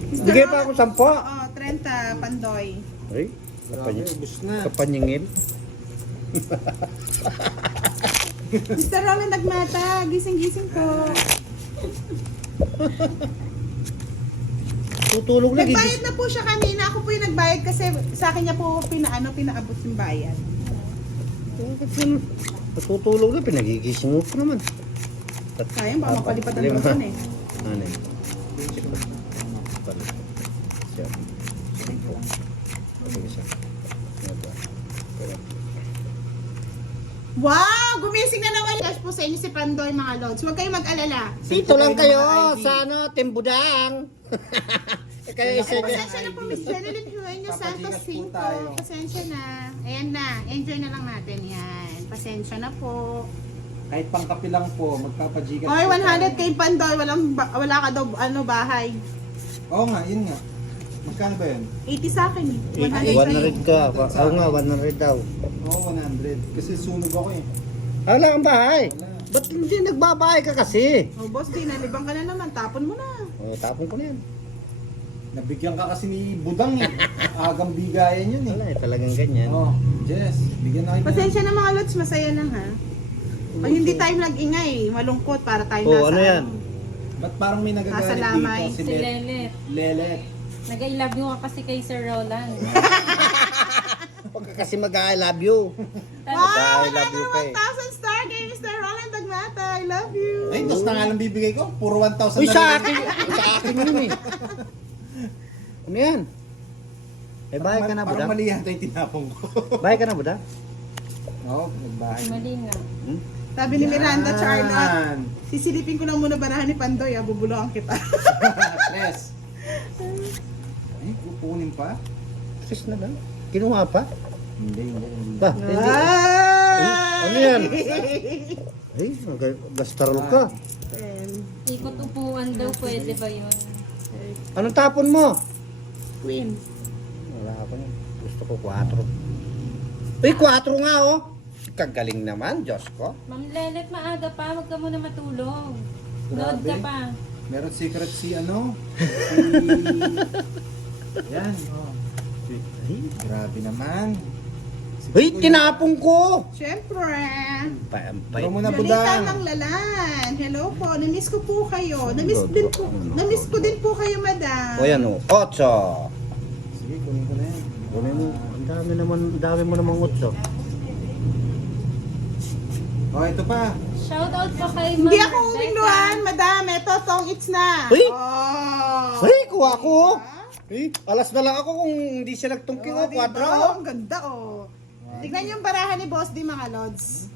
Mr. Bigay pa ako Ronald- 10. Oo, 30, Pandoy. Ay, Grabe, ubus na. kapanyingil. Mr. Roland Nagmata, gising-gising po. Tutulog lagi. Nagbayad na po siya kanina. Ako po yung nagbayad kasi sa akin niya po pinaabot yung bayad. Tutulog na, pinagigising mo pa naman. Sayang, baka mapalipat ang doon eh. Ano eh? Wow! Gumising na naman. Cash po sa inyo si Pandoy, mga lods. Huwag kayong mag-alala. Dito lang kayo sa ano, Timbudang. Kaya isa Pasensya na po, Miss Jeneline Jueño Santos Papagigas po 5. tayo. Pasensya na. Ayan na. Enjoy na lang natin yan. Pasensya na po. Kahit pangkapi lang po, magpapajigas Oy, po 100 tayo. kay Pandoy. Wala ka daw bahay. Oo nga, yun nga. Magkano ba yun? 80 sa akin eh. 100 100 ka. Oo nga, 100 daw. Oo, 100. Kasi sunog ako eh. Wala kang bahay. Wala. Ba't hindi nagbabahay ka kasi? Oh, boss, di nalibang ka na naman. Tapon mo na. Oh, tapon ko na yan. Nabigyan ka kasi ni Budang eh. Agang bigayan yun Wala eh. talagang ganyan. Oh, Jess, bigyan na kita. Pasensya na mga lods. Masaya lang ha. Pag hindi tayo nag-ingay, malungkot para tayo Oh, nasa ano yan? Ba't parang may nagagalit Nasa lamay. dito? Si Lelet. Lelet. Nag-I love you ka kasi kay Sir Roland. Huwag ka kasi mag-I love you. Wow! I love you Another kay. 1,000 star kay Mr. Roland Dagmata. I love you. Ay, dos na nga lang bibigay ko. Puro 1,000 Uy, na sa rin. akin! Sa akin yun eh. Ano yan? Eh, bahay ka na, Parang Buda? mali yata yung tinapong ko. Bahay ka na, Buda? Oo, nagbahay. Mali nga. Hmm? Sabi ni Miranda Charlotte, Yan. sisilipin ko lang muna barahan ni Pandoy, bubuloan kita. Tres. Ay, kukunin pa? Sis na lang. Kinuha pa? Hindi. Ba, hindi. Ah! Ano yan? Ay, gastarol ka. Ikot upuan daw, pwede ba yun? Anong tapon mo? Queen. Wala ako niyan. Gusto ko 4. Uy, 4 nga oh. Kagaling naman, Diyos ko. Ma'am Lelet, maaga pa, huwag ka muna matulog. Load ka Grabe. pa. Meron secret si ano? Yan. Oh. Ay, Grabe naman. Uy, tinapon ko. Siyempre. Pampay. Ikaw muna, Lolita Budang. ng Lalan. Hello po. Namiss ko po kayo. Namiss ko din po kayo, madam. O yan oh. 8. Sige, kunin ko na yan. Kunin mo. Ang dami mo namang 8. Oh, ito pa. Shoutout pa kay Ma'am Hindi ako Rebecca. umingluhan, madam. Ito, tong it's na. Uy! Oh. Ay, kuha ko. Eh, alas na lang ako kung hindi siya nagtungking Oh, oh, diba? 4. Oh, ang ganda, oh. Tignan yung barahan ni Boss D, mga lods.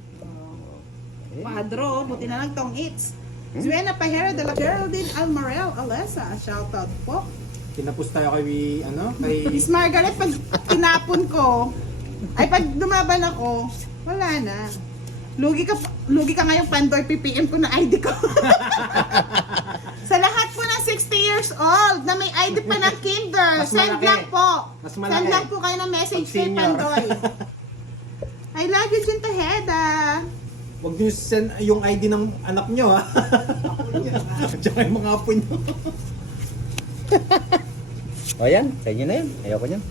Quadro, buti na lang tong it's. Zuena Pajera de la Geraldine Almarel Alessa, shoutout po. Kinapos tayo kay, ano, kay... Miss Margaret, pag tinapon ko, ay pag dumaban ako, wala na. Lugi ka ngayong Pandoy, PPM ko na ID ko. Sa lahat po ng 60 years old na may ID pa ng kinder, Mas send malaki. lang po. Mas Send malaki. lang po kayo ng message Pag kay senior. Pandoy. I love you, Jintaheda. Huwag niyo send yung ID ng anak niyo, ha? Tsaka yung mga apo niyo. O yan, sa inyo na yan. Ayoko niyan.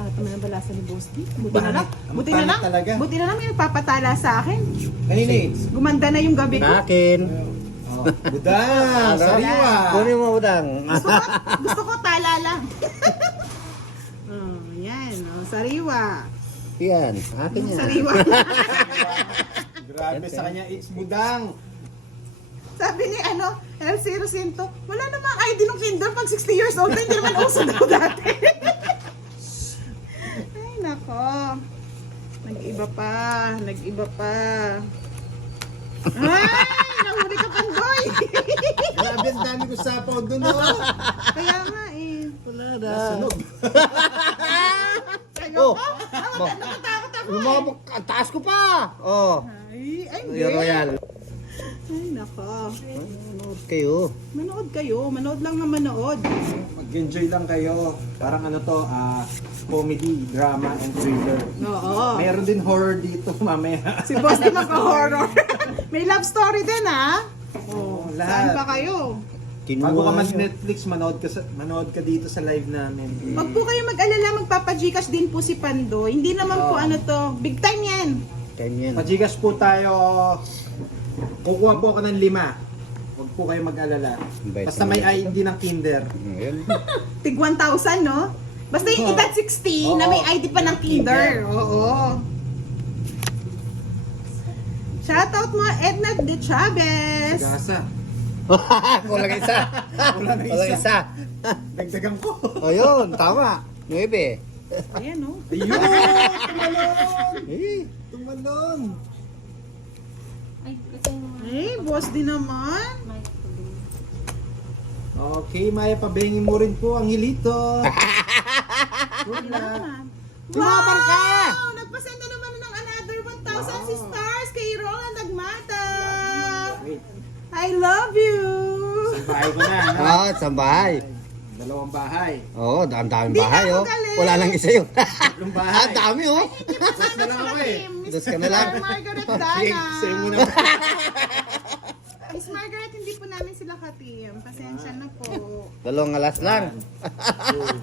Ito na ang balasa ni Boss D. Buti Pangit. na lang. Ang Buti na pangit lang. talaga. Buti na lang may nagpapatala sa akin. Kanina eh. Gumanda na yung gabi ko. Sa akin. Oh, Budang, sariwa. Kunin mo, Budang. Gusto ko tala lang. Oh, yan. Oh, sariwa. Yan, akin yan. Sariwa. Grabe sa kanya, it's Budang. Sabi ni Elsie Rosinto, wala namang ID ng kinder pag 60 years old. Hindi naman uso daw dati. Ay, nako. Nag-iba pa. Ay, nahuli ka, Pandoy. Grabe, ang dami ko sapaw dun, oh. Kaya nga eh. Wala na. Nasunog. Ayoko. Oh. Nakatakot ako Yung eh. mga, ang taas ko pa. Oh. Ay, hindi. Yung royal. Ay, nako. Manood kayo. Manood kayo. Manood lang na manood. Mag-enjoy lang kayo. Parang ano to, comedy, drama, and thriller. Oo. Mayroon din horror dito mamaya. Si Boss din magka-horror. May love story din, ha? Oo, Saan lahat. ba kayo? Bago ka Kinuha nyo. mag-Netflix, manood ka dito sa live namin. Wag po kayo mag-alala, magpapa-Gcash din po si Pandoy. Hindi naman po Oo. ano to, big time yan. Ganyan. Pajigas po tayo. Kukuha po ako ng 5. Huwag po kayo mag-alala. Bait Basta may naman. ID ng kinder. Ngayon. Tig 1,000, no? Basta yung Oo. edad 60 na Oo. may ID pa ng kinder. Oo. Shoutout mo, Edna De Chavez. Gasa. Kulang isa. Wala na Kulang isa. isa. Dagdagan ko. O yun, tama. 9. Ayan, no? Ayun! Tumalon! Eh, Tumalon! Ay, kasi yung Eh, boss din naman. mic ko din. Okay, Maya, pabengin mo rin po ang hilito. Good luck. Salamat. Tumapang ka! Wow! Nagpasend na naman ng another 1,000 si Wow. stars kay Roland Agmata. Wait, I love you. isang bahay ko na. no? Isang bahay. 2 bahay. Oo, daming Di bahay, na ako oh. galing. Wala lang isa yun. 3 bahay. Ang dami, oh. Dos na lang ako eh. Dos ka na lang. Margaret Sige, Dana. sa'yo muna. Miss Margaret, hindi po namin sila ka-team. Pasensya na po. 2 alas lang.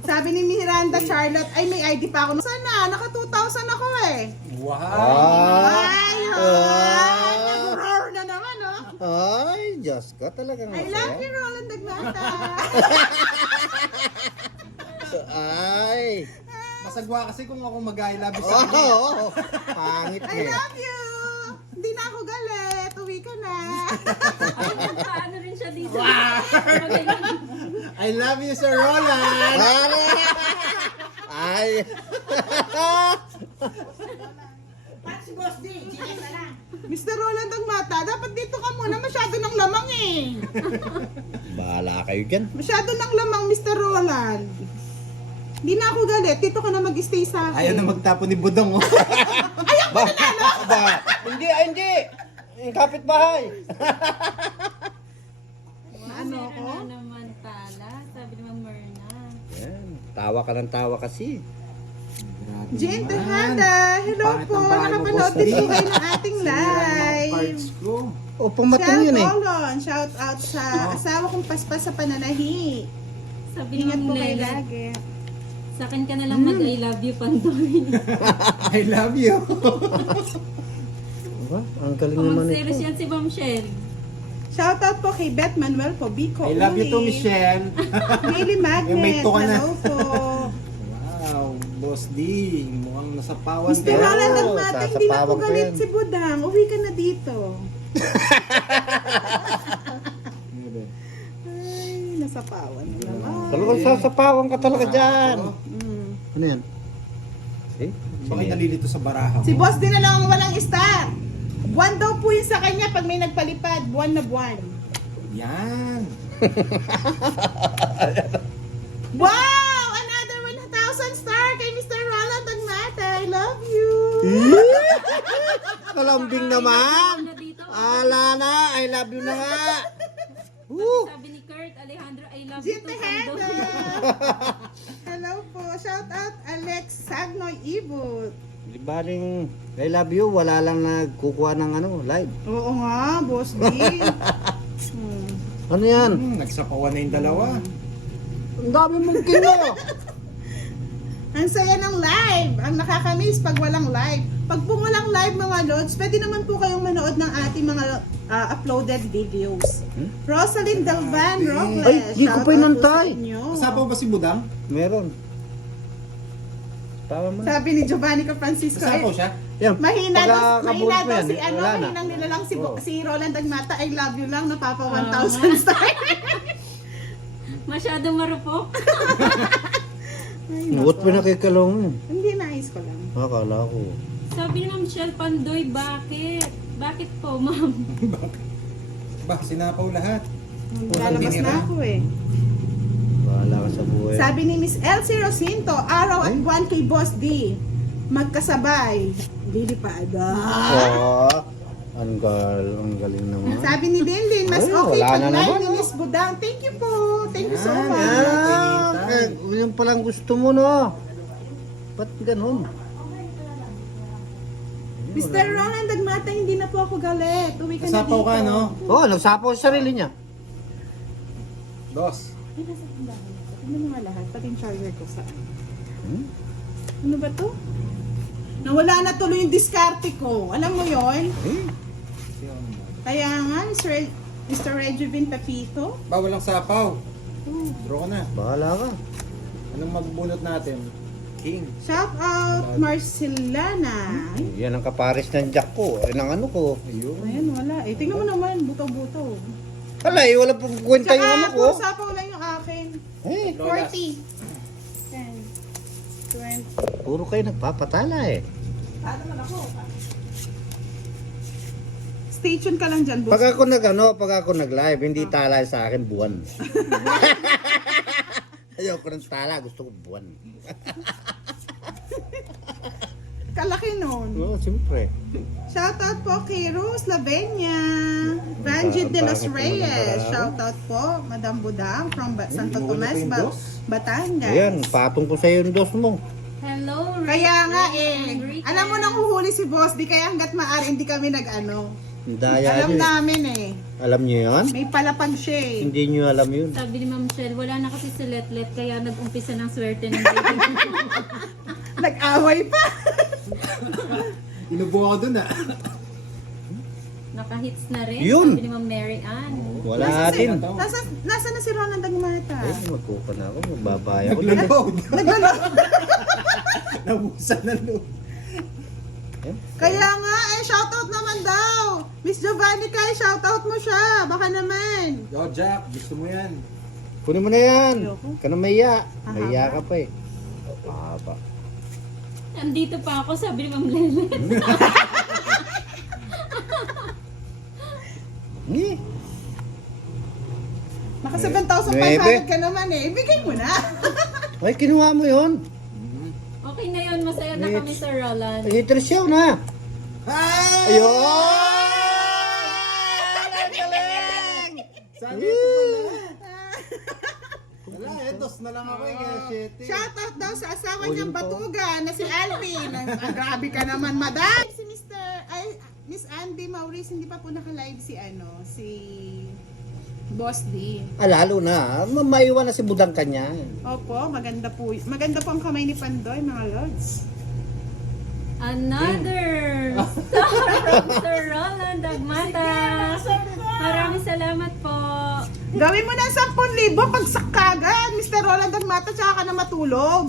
Sabi ni Miranda Charlotte, ay may ID pa ako. Sana, naka 2,000 ako eh. Wow! Ay, Ah. nag-roar na naman, oh. Ay, Diyos ko, talagang I love you, Roland Agmata. Ay. Masagwa kasi kung ako mag-I love you sa Oo, kanya. oh, pangit I eh. love you. Hindi na ako galit. Uwi ka na. Ay, nagpaano rin siya dito. Magaling. I love you, Sir Roland! Ay. Mr. Roland Agmata, dapat dito ka muna. Masyado ng lamang eh. Bahala kayo dyan. Masyado ng lamang, Mr. Roland. Di na ako galit. Dito ka na mag-stay sa akin. Ayaw na magtapon ni Budong, oh. Ba? Hindi, hindi. Yung kapitbahay. Ano Meron ko? na naman tala, sabi ni Ma'am Myrna. Yan. Tawa ka ng tawa kasi. Grabe Jane naman. Tejada, hello Pangit po. ang bahay mo, Nakapanood Boss din po D. kayo ng ating Sinira yung mga live. parts ko. O, pumatong yun eh. Olon, shout out sa asawa kong paspas sa pananahi. Sabi ni Ingat Ma'am po kayo Lela, lagi. sa akin ka na lang mag-I love you, Pandoy. I love you. Diba? Ang galing Kung naman mag-serious ito. yan si Ma'am Shell. Shout out po kay Beth Manuel po, Biko I love you to Uli. Michelle. Daily Yung Magnet, may to ka na. hello po. Wow, Boss D. Mukhang nasapawan Mr. ka. Roland Oo, Agmata, hindi na po sasapawan ko galit yan. si Budang. Uwi ka na dito. Ay, nasapawan na naman. Talagang sasapawan ka talaga dyan. Mm. Ano yan? Eh? Bakit nalilito sa baraha mo? Si Boss din na lang ang walang star. Buwan daw po yun sa kanya pag may nagpalipad. Buwan na buwan. Yan. Wow! Another 1,000 star kay Mr. Roland Agmata. I love you. Kalambing naman. Na dito. Ala na, I love you na nga. Woo! Sabi ni Kurt Alejandro, I love you Jim to Tejada. Pandoy. Hello po. Shout out Alex Sagnoy Ibut. Di baling I love you, wala lang nagkukuha ng ano, live. Oo nga, Boss D. Ano yan? Nagsapawan na yung dalawa. Ang dami mong kilo. Ang saya ng live. Ang nakakamiss pag walang live. Pag po walang live mga lods, pwede naman po kayong manood ng ating mga uploaded videos. Rosalind Dalvan Robles. Ay, di ko shout pa out inantay. po sa inyo. Kasapaw ba si Budang? Meron. Tawa mo na. Sabi ni Giovanni Francisco, Kasapaw siya? Yan, mahina daw pagkakabulot mo daw yan, si ano, wala na. mahinang nila lang Oo. si Roland Agmata, I love you lang, napapa 1,000 star. Masyadong marupok. Ay, What nako. pinakikalong mo? Hindi, nais ko lang. Akala ko. Sabi ni Ma'am Shell Pandoy, bakit? Bakit po, Ma'am? Ba, sinapaw lahat. Lalabas na ako eh. Bahala ka sa buhay. Sabi ni Miss Elsie Rosinto, araw at buwan kay Boss D. Magkasabay. Lilipad. Oh, ang galing naman. Sabi ni Linlin, mas Ay, okay wala pag na live naman, ni oh. Miss Budang. Thank you po. Thank you so Yan, much. Ah, yun palang gusto mo, no? Ba't ganun? Mr. Roland Agmata, hindi na po ako galit. Uwi ka na Kasapaw dito. ka, no? Oh, nagsapaw sa sarili niya. Dos. Ay, nasa tindahan na. Tingnan mo nga lahat. Pati yung charger ko saan. Hmm? Ano ba to? Nawala na tuloy yung diskarte ko. Alam mo yon? Eh, Kaya nga, Mr. Regivin Tapito. Ba, walang sapaw. Draw ka na. bahala ka. Anong magbubunot natin? King. Shout out Marcelana. Yan ang kapares ng jack ko. Ay, ng ano ko. Ayun. Ayan, wala. Eh, tingnan mo naman. Buto-buto. Hala, eh, wala pang kwenta yung ano ko. Saka, sapaw lang yung akin. Eh, 40. 10. 20. puro kayo nagpapatala eh. Paano man ako? Stay tuned ka lang dyan, boss. Pag ako nag-live, hindi tala sa akin buwan. Ayoko ng tala, gusto ko buwan. Kalaki nun. Oo, siyempre. Shoutout po kay Rose Lavenia. Ranjit de los Reyes. Shoutout po, Madam Budang from Santo Inuuna Tomas, pa yung dos? Batangas. Ayan, patong ko sa'yo yung dos mo. Hello, Kaya nga Rick and eh, Rick alam mo and- nang uhuli si boss, di kaya hanggat maaari hindi kami nag-ano. Ang daya Alam nyo eh. namin eh. Alam nyo yun? May palapag siya eh. Hindi nyo alam yun. Sabi ni Ma'am Shell, wala na kasi si Letlet, kaya nag-umpisa ng swerte ng baby. Nag-away pa. Inubo ako dun, ah. Nakahits na rin. Yun. Sabi ni Ma'am Mary Ann. Wala din. Nasa na si Roland Agmata? Ay, magkuka na ako. Magbabaya ko. Naglo-load. Naglolo. Nabusan ng load. Kaya nga eh, shoutout naman daw. Miss Giovanni Kai, shoutout mo siya. Baka naman. Yo, Jack, gusto mo yan. Kunin mo na yan. Ayoko. Ka na maya. Aha. Maya ka pa eh. Papa. Andito pa ako, sabi ni Ma'am Lelet. Eh, Naka 7,500 ka naman eh. Ibigay mo na. Ay, kinuha mo yun. Okay na yun, masaya na kami sa Roland. Ay, Trisyaw na. Ay! Ayun! Ang galing! Sabi ito pala. Wala, etos na lang ako kaya shit. Shoutout daw sa asawa niyang batugan na si Alvin. Grabe ka naman, madam. Si Miss Andy Maurice, hindi pa po naka-live si Boss D. Lalo na. Maiwan na si Budang kanya. Opo, maganda po. Maganda po ang kamay ni Pandoy, mga lords. Another star from Sir Roland Dagmata. Maraming salamat po. Gawin mo na 10,000 pagsak kagad, Mr. Roland Dagmata, tsaka ka na matulog.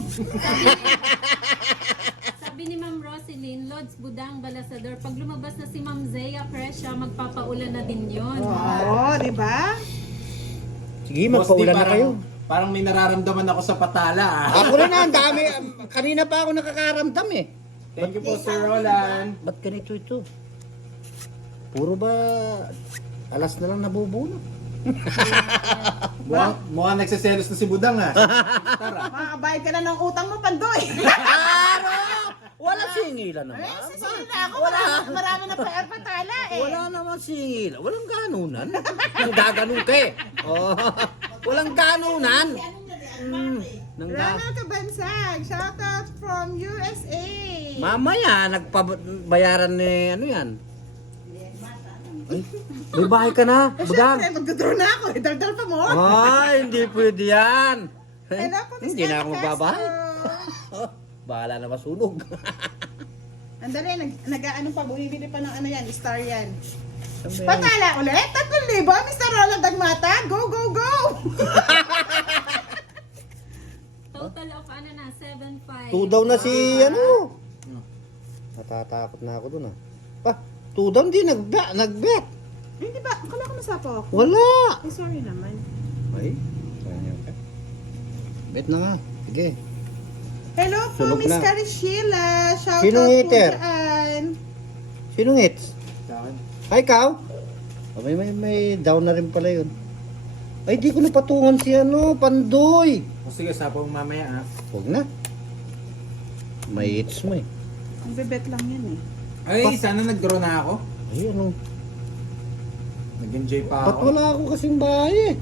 Sabi ni Ma'am Roselyn, Lods Budang Balasador, pag lumabas na si Ma'am Zea Presya, magpapaulan na din yun. Oo, di ba? Sige, magpaulan na kayo. Parang may nararamdaman ako sa patala. Ako rin na, ang dami. Kanina pa ako nakakaramdam eh. Thank you po, Sir Roland. Ba't ganito ito? Puro ba alas na lang nabubunot? Mukhang nagsiselos na si Budang ah. Tara. Makakabayad ka na ng utang mo, Pandoy. Wala singilan naman. Sisili na ako, marami na pa patala eh. Wala naman singilan. Walang ganunan. Nang gaganon ka eh. Oh, walang ganunan. Ronald Kabansag, shoutout from USA. Mamaya, nagpabayaran ni ano yan? Ay, may bahay ka na, Budang. Siyempre, magdodraw na ako. Daldal pa mo. Ay, hindi pwede yan. Hello po, Miss Hindi na ako Ella magbabahay. Castro. Bahala na masunog. Andali, nag-ano pa, bumibili pa ng ano yan, star yan. Patala ulit, 3,000, Mr. Roland Dagmata. Go, go, go! Total of ano na, 7.5. 2 daw na si ano. Natatakot na ako dun ah. Pa, 2 daw hindi nag-bet. Hindi ba? Akala ko nasapaw ako. Wala. Ay, sorry naman. Ay, bet na nga. Sige. Hello po, Sunog Miss na. Carishila. Shoutout Sinong po hater? dyan. Sinong hits? Sa akin. Ay, ikaw? Oh, may down na rin pala yun. Ay, di ko napatungan si ano, Pandoy. O sige, sapaw mamaya ah. Huwag na. May hits mo eh. Ang bebet lang yan eh. Ay, sana nag-draw na ako. Ay, ano? Nag-enjoy pa Ba't ako. wala ako kasing bahay eh?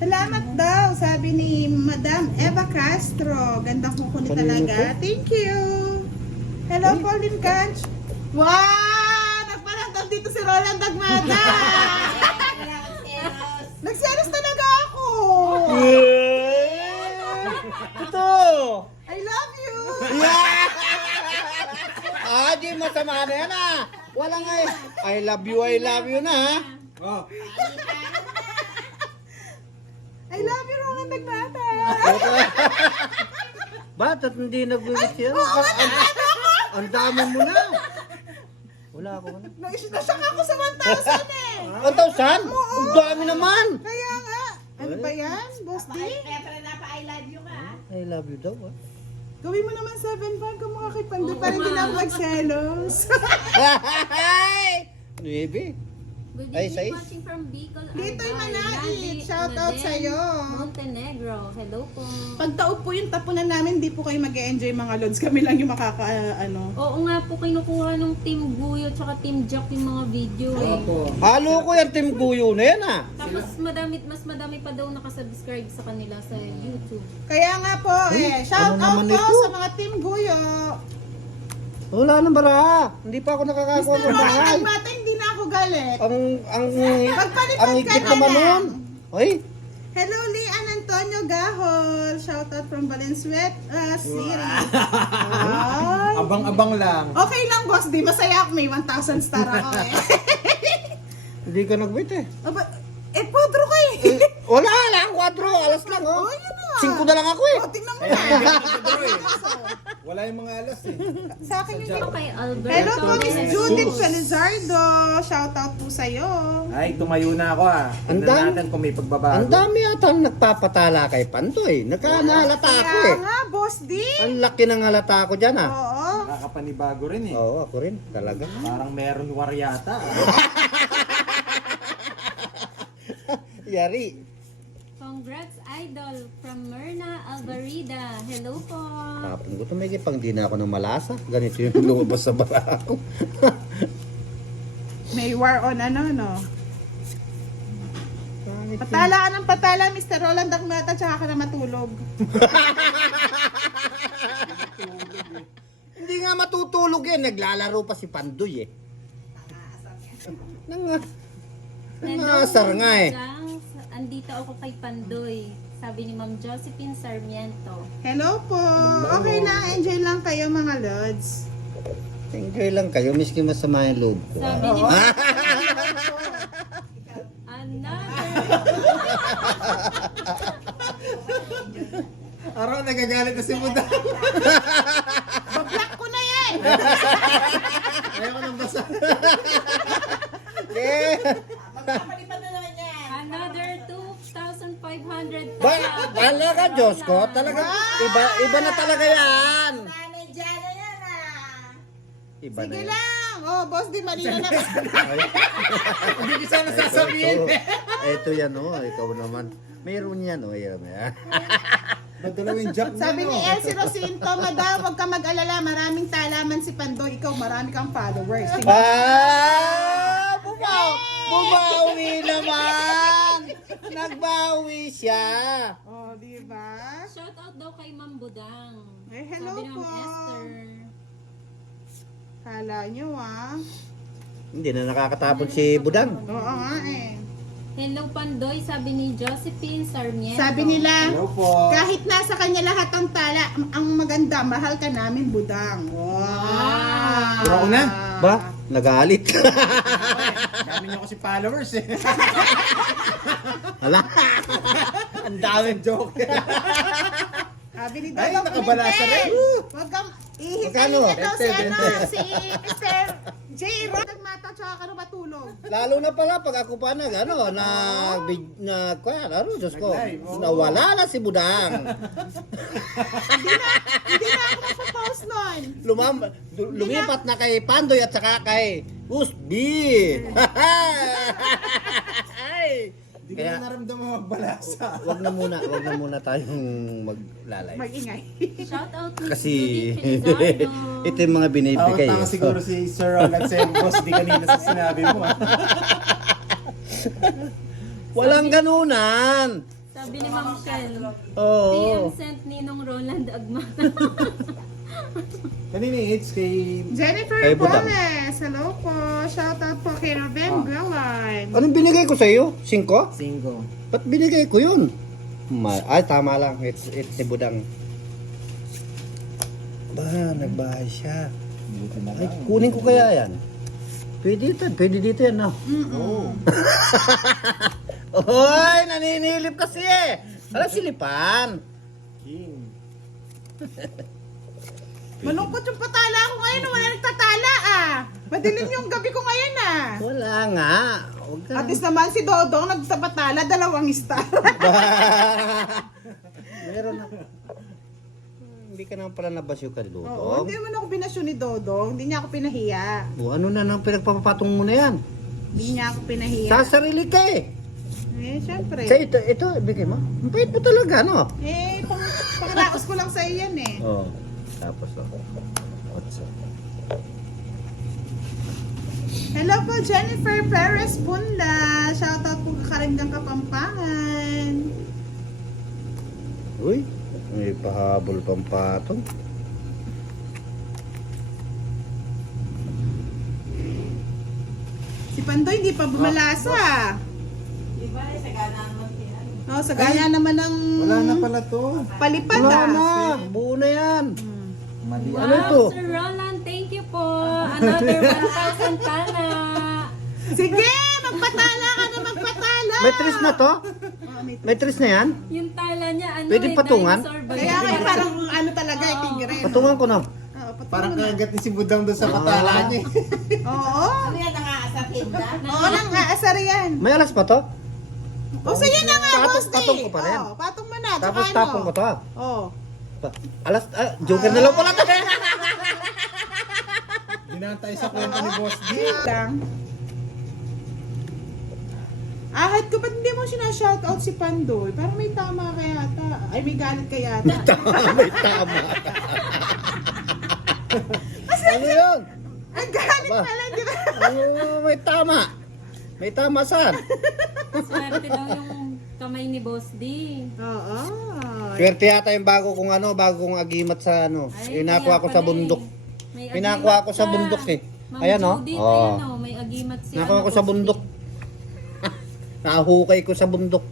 Salamat daw, sabi ni Madam Eva Castro. Gandang kuko ni Kanino talaga. Thank you. Hello, Pauline Canch. Wow! Nagparamdam dito si Roland Dagmata. Nagselos talaga ako. Ito! I love you. Ah, di masama na yan ah. Walang I love you na ha. Oh, I love you, Roland Dagmata. Ba't at hindi nag-visit yan? Ang dami mo na. Wala ako na. Nasyak ako sa 1,000 eh. 1,000? Ang dami naman. Kaya nga. Ano ba yan, Boss D? I love you daw ah. Gawin mo naman 7,500 kung makakipando pa rin din ako magselos. Nuebe. Good Ay, evening, sais. watching from Bicol. Dito'y Arbay, Manait. Nadi, Shoutout Naden, sa'yo. Montenegro. Hello po. Pag taob po yung tapunan namin, di po kayo mag-enjoy mga lods. Kami lang yung ano. Oo nga po, kinukuha ng Team Guyo tsaka Team Jack yung mga video eh. opo. Halo ko yung Team Guyo na yan ah. Tapos mas madami pa daw nakasubscribe sa kanila sa YouTube. Kaya nga po, shoutout ano naman po ito? sa mga Team Guyo. Wala nang bara. Hindi pa ako nakakakuha Mr. ng Roland bahay. Dagmata, hindi na ako galit. Ang ka higit na naman lang. nun. Ay, Hello, Lian Antonio Gahol. Shoutout from Valenzuela City. Ay. Abang-abang lang. Okay lang, boss. Di masaya ako. May 1,000 star ako eh. hindi ka nag-wait eh. Aba, podro ka eh. Wala lang, 4. Alas lang oh. Oh, yun na. 5 na lang ako eh. Oh, tingnan mo na. Wala yung mga alas eh. Sa akin yun. Hello kay Albert. Hello po, Miss Torres. Judith Felizardo. Shoutout po sa'yo. Ay, tumayo na ako ah. Ang Tingnan dami. natin kung may pagbabago. Ang dami yata ang nagpapatala kay Pandoy. Nagkahalata ako Kaya eh. nga, boss D. Ang laki ng halata ko dyan ah. Oo. Nakakapanibago rin eh. Oo, ako rin. Talaga. Parang meron war yata. Yari. Congrats, Idol, from Myrna Alvarida. Hello po. Kapon ko tumigil pang di na ako ng malasa. Ganito yung lumabas sa bara ko. May war on ano, no? Patala ka ng patala, Mr. Roland Dagmata, tsaka ka na matulog. Hindi nga matutulog yan. Naglalaro pa si Pandoy eh. Nangasar nga eh. Budang. Andito ako kay Pandoy. Sabi ni Ma'am Josephine Sarmiento. Hello po. Okay lang, enjoy lang kayo mga lods. Enjoy lang kayo. Miski masama yung loob ko. Sabi ni Ma'am Araw, nagagalit na si Budang. Block ko na yan! Ayaw ko nang basa. Another 2,500 Bala ka, Diyos ko. Talaga, iba na talaga yan. Iba na Sige yan. lang! Oh, boss, di malino na. Hindi ko sana sasabihin. Ito yan, oh. Ikaw naman. Mayroon yan, oh. Yan, yan. Madalawin jack niya, Sabi no? ni Elsie Rosinto, madam, huwag ka mag-alala, maraming talaman si Pandoy. Ikaw, marami kang followers. Sige. Bumawi naman. Nagbawi siya. Oh, di ba? Shout out daw kay Ma'am Budang. Eh, hello Sabi ni po. Ma'am Esther. Kala nyo, ah. Hindi na nakakatapon si Budang. Oo nga eh. Hello Pandoy, sabi ni Josephine Sarmiento. Sabi nila, Hello po. kahit nasa kanya lahat ang tala, ang maganda, mahal ka namin, Budang. Wow! Bro na. Ba? Nagalit. Dami niyo kasi followers eh. Hala. Ang daming joke. Sabi ni Ay, Dodong nakabalasa Pimentel. rin. Wag kang ihintay Magkano? niya daw si 20. si Mr. J. Rod Mata tsaka ka na matulog. Lalo na pala pag ako pa nag kuya, Diyos ko. Nag-live, oo. Nawala na si Budang. Hindi na ako magpo-post nun. Lumipat na kay Pandoy at saka kay Usbi. Hindi ko na naramdaman magbalasa. Wag na muna tayong maglalay. Mag-ingay. Shout out ni Kasi Judith Felizardo. ito yung mga binibigay. Tama siguro si Sir Ron at si Boss di kanina sa sinabi mo. Walang ganunan. Sabi ni Ma'am Shell. Oo. PM sent Ninong Roland Agmata. Kanina yung hits kay... Jennifer Kay Budang. Gomez. Hello po. Shout out po kay Ruben Gawan. Anong binigay ko sa iyo? 5? Singo. Ba't binigay ko yun? Ay, tama lang. It's si Budang. Ba, nagbahay siya. Buti na Ay, lang. kunin ko kaya yan. Pwede dito yan, no? Oo. Oy, naninilip kasi eh. Alam, silipan. King. Malungkot yung patala ko ngayon. Wala nagtatala ah. Madilim yung gabi ko ngayon ah. Wala nga. Huwag ka. At least naman si Dodong nagpatala, 2 star. Meron na. Hindi ka naman pala nabasyo ka, Oo, Dodong. hindi naman ako binasyo ni Dodong. Hindi niya ako pinahiya. O, ano na nang pinagpapatong mo na yan? Hindi niya ako pinahiya. Sa sarili ka eh. Eh, syempre. Sa ito, ibigay mo. Ang bait mo talaga, no? Eh, panglaos ko lang sa iyan eh. Oo. Tapos, what's up? Hello po, Jennifer Perez Punla. Shoutout po Kakarindang Kapampangan. Uy, may pahabol pang patong. Si Pandoy hindi pa bumalasa. Oh, sagana naman ng Wala na pala to. palipad Wala ah. na, buo na yan. Mali. Ano ito? Wow, Sir Roland, thank you po. Another 1,000 tala. Sige, magpatala ka na magpatala. May tris na to? Oh, may May tris na yan? Yung tala niya, ano Pwede patungan? dinosaur ba Kaya yun? kayo parang ano talaga, tigre. Patungan ko na. Oo, patungan Parang mo na. kagat ni si Budang doon sa patala niya. Oo. Ano yan, nangaasapin ka? Oo, nangaasar yan. May alas pa to? O, sige na nga, boss D. Patong ko pa rin. Oo, patong mo na. Tapos Tsaka tapon ano? ko to. Oo. Alas, joker na lang pala to. Dinantay sa kwento ni Boss D. Lang. Ahad ko, ba't hindi mo sinashoutout si Pandoy? Parang may tama ka yata. Ay, may galit ka yata. May tama. Ano yun? Ang galit Ba? pala, di ba? May tama. May tama saan? Swerte daw yung kamay ni Boss D. Oo. Swerte yata yung bago kong agimat sa ano. Ay, Pinakuha kaya ko sa pala bundok. eh. May Pinakuha agimat ko sa ka. bundok eh. Ma'am Ayan oh. Judith, Oh. ayan oh, may agimat si Nakuha ano, ko sa Boss D. bundok. Nahukay ko sa bundok.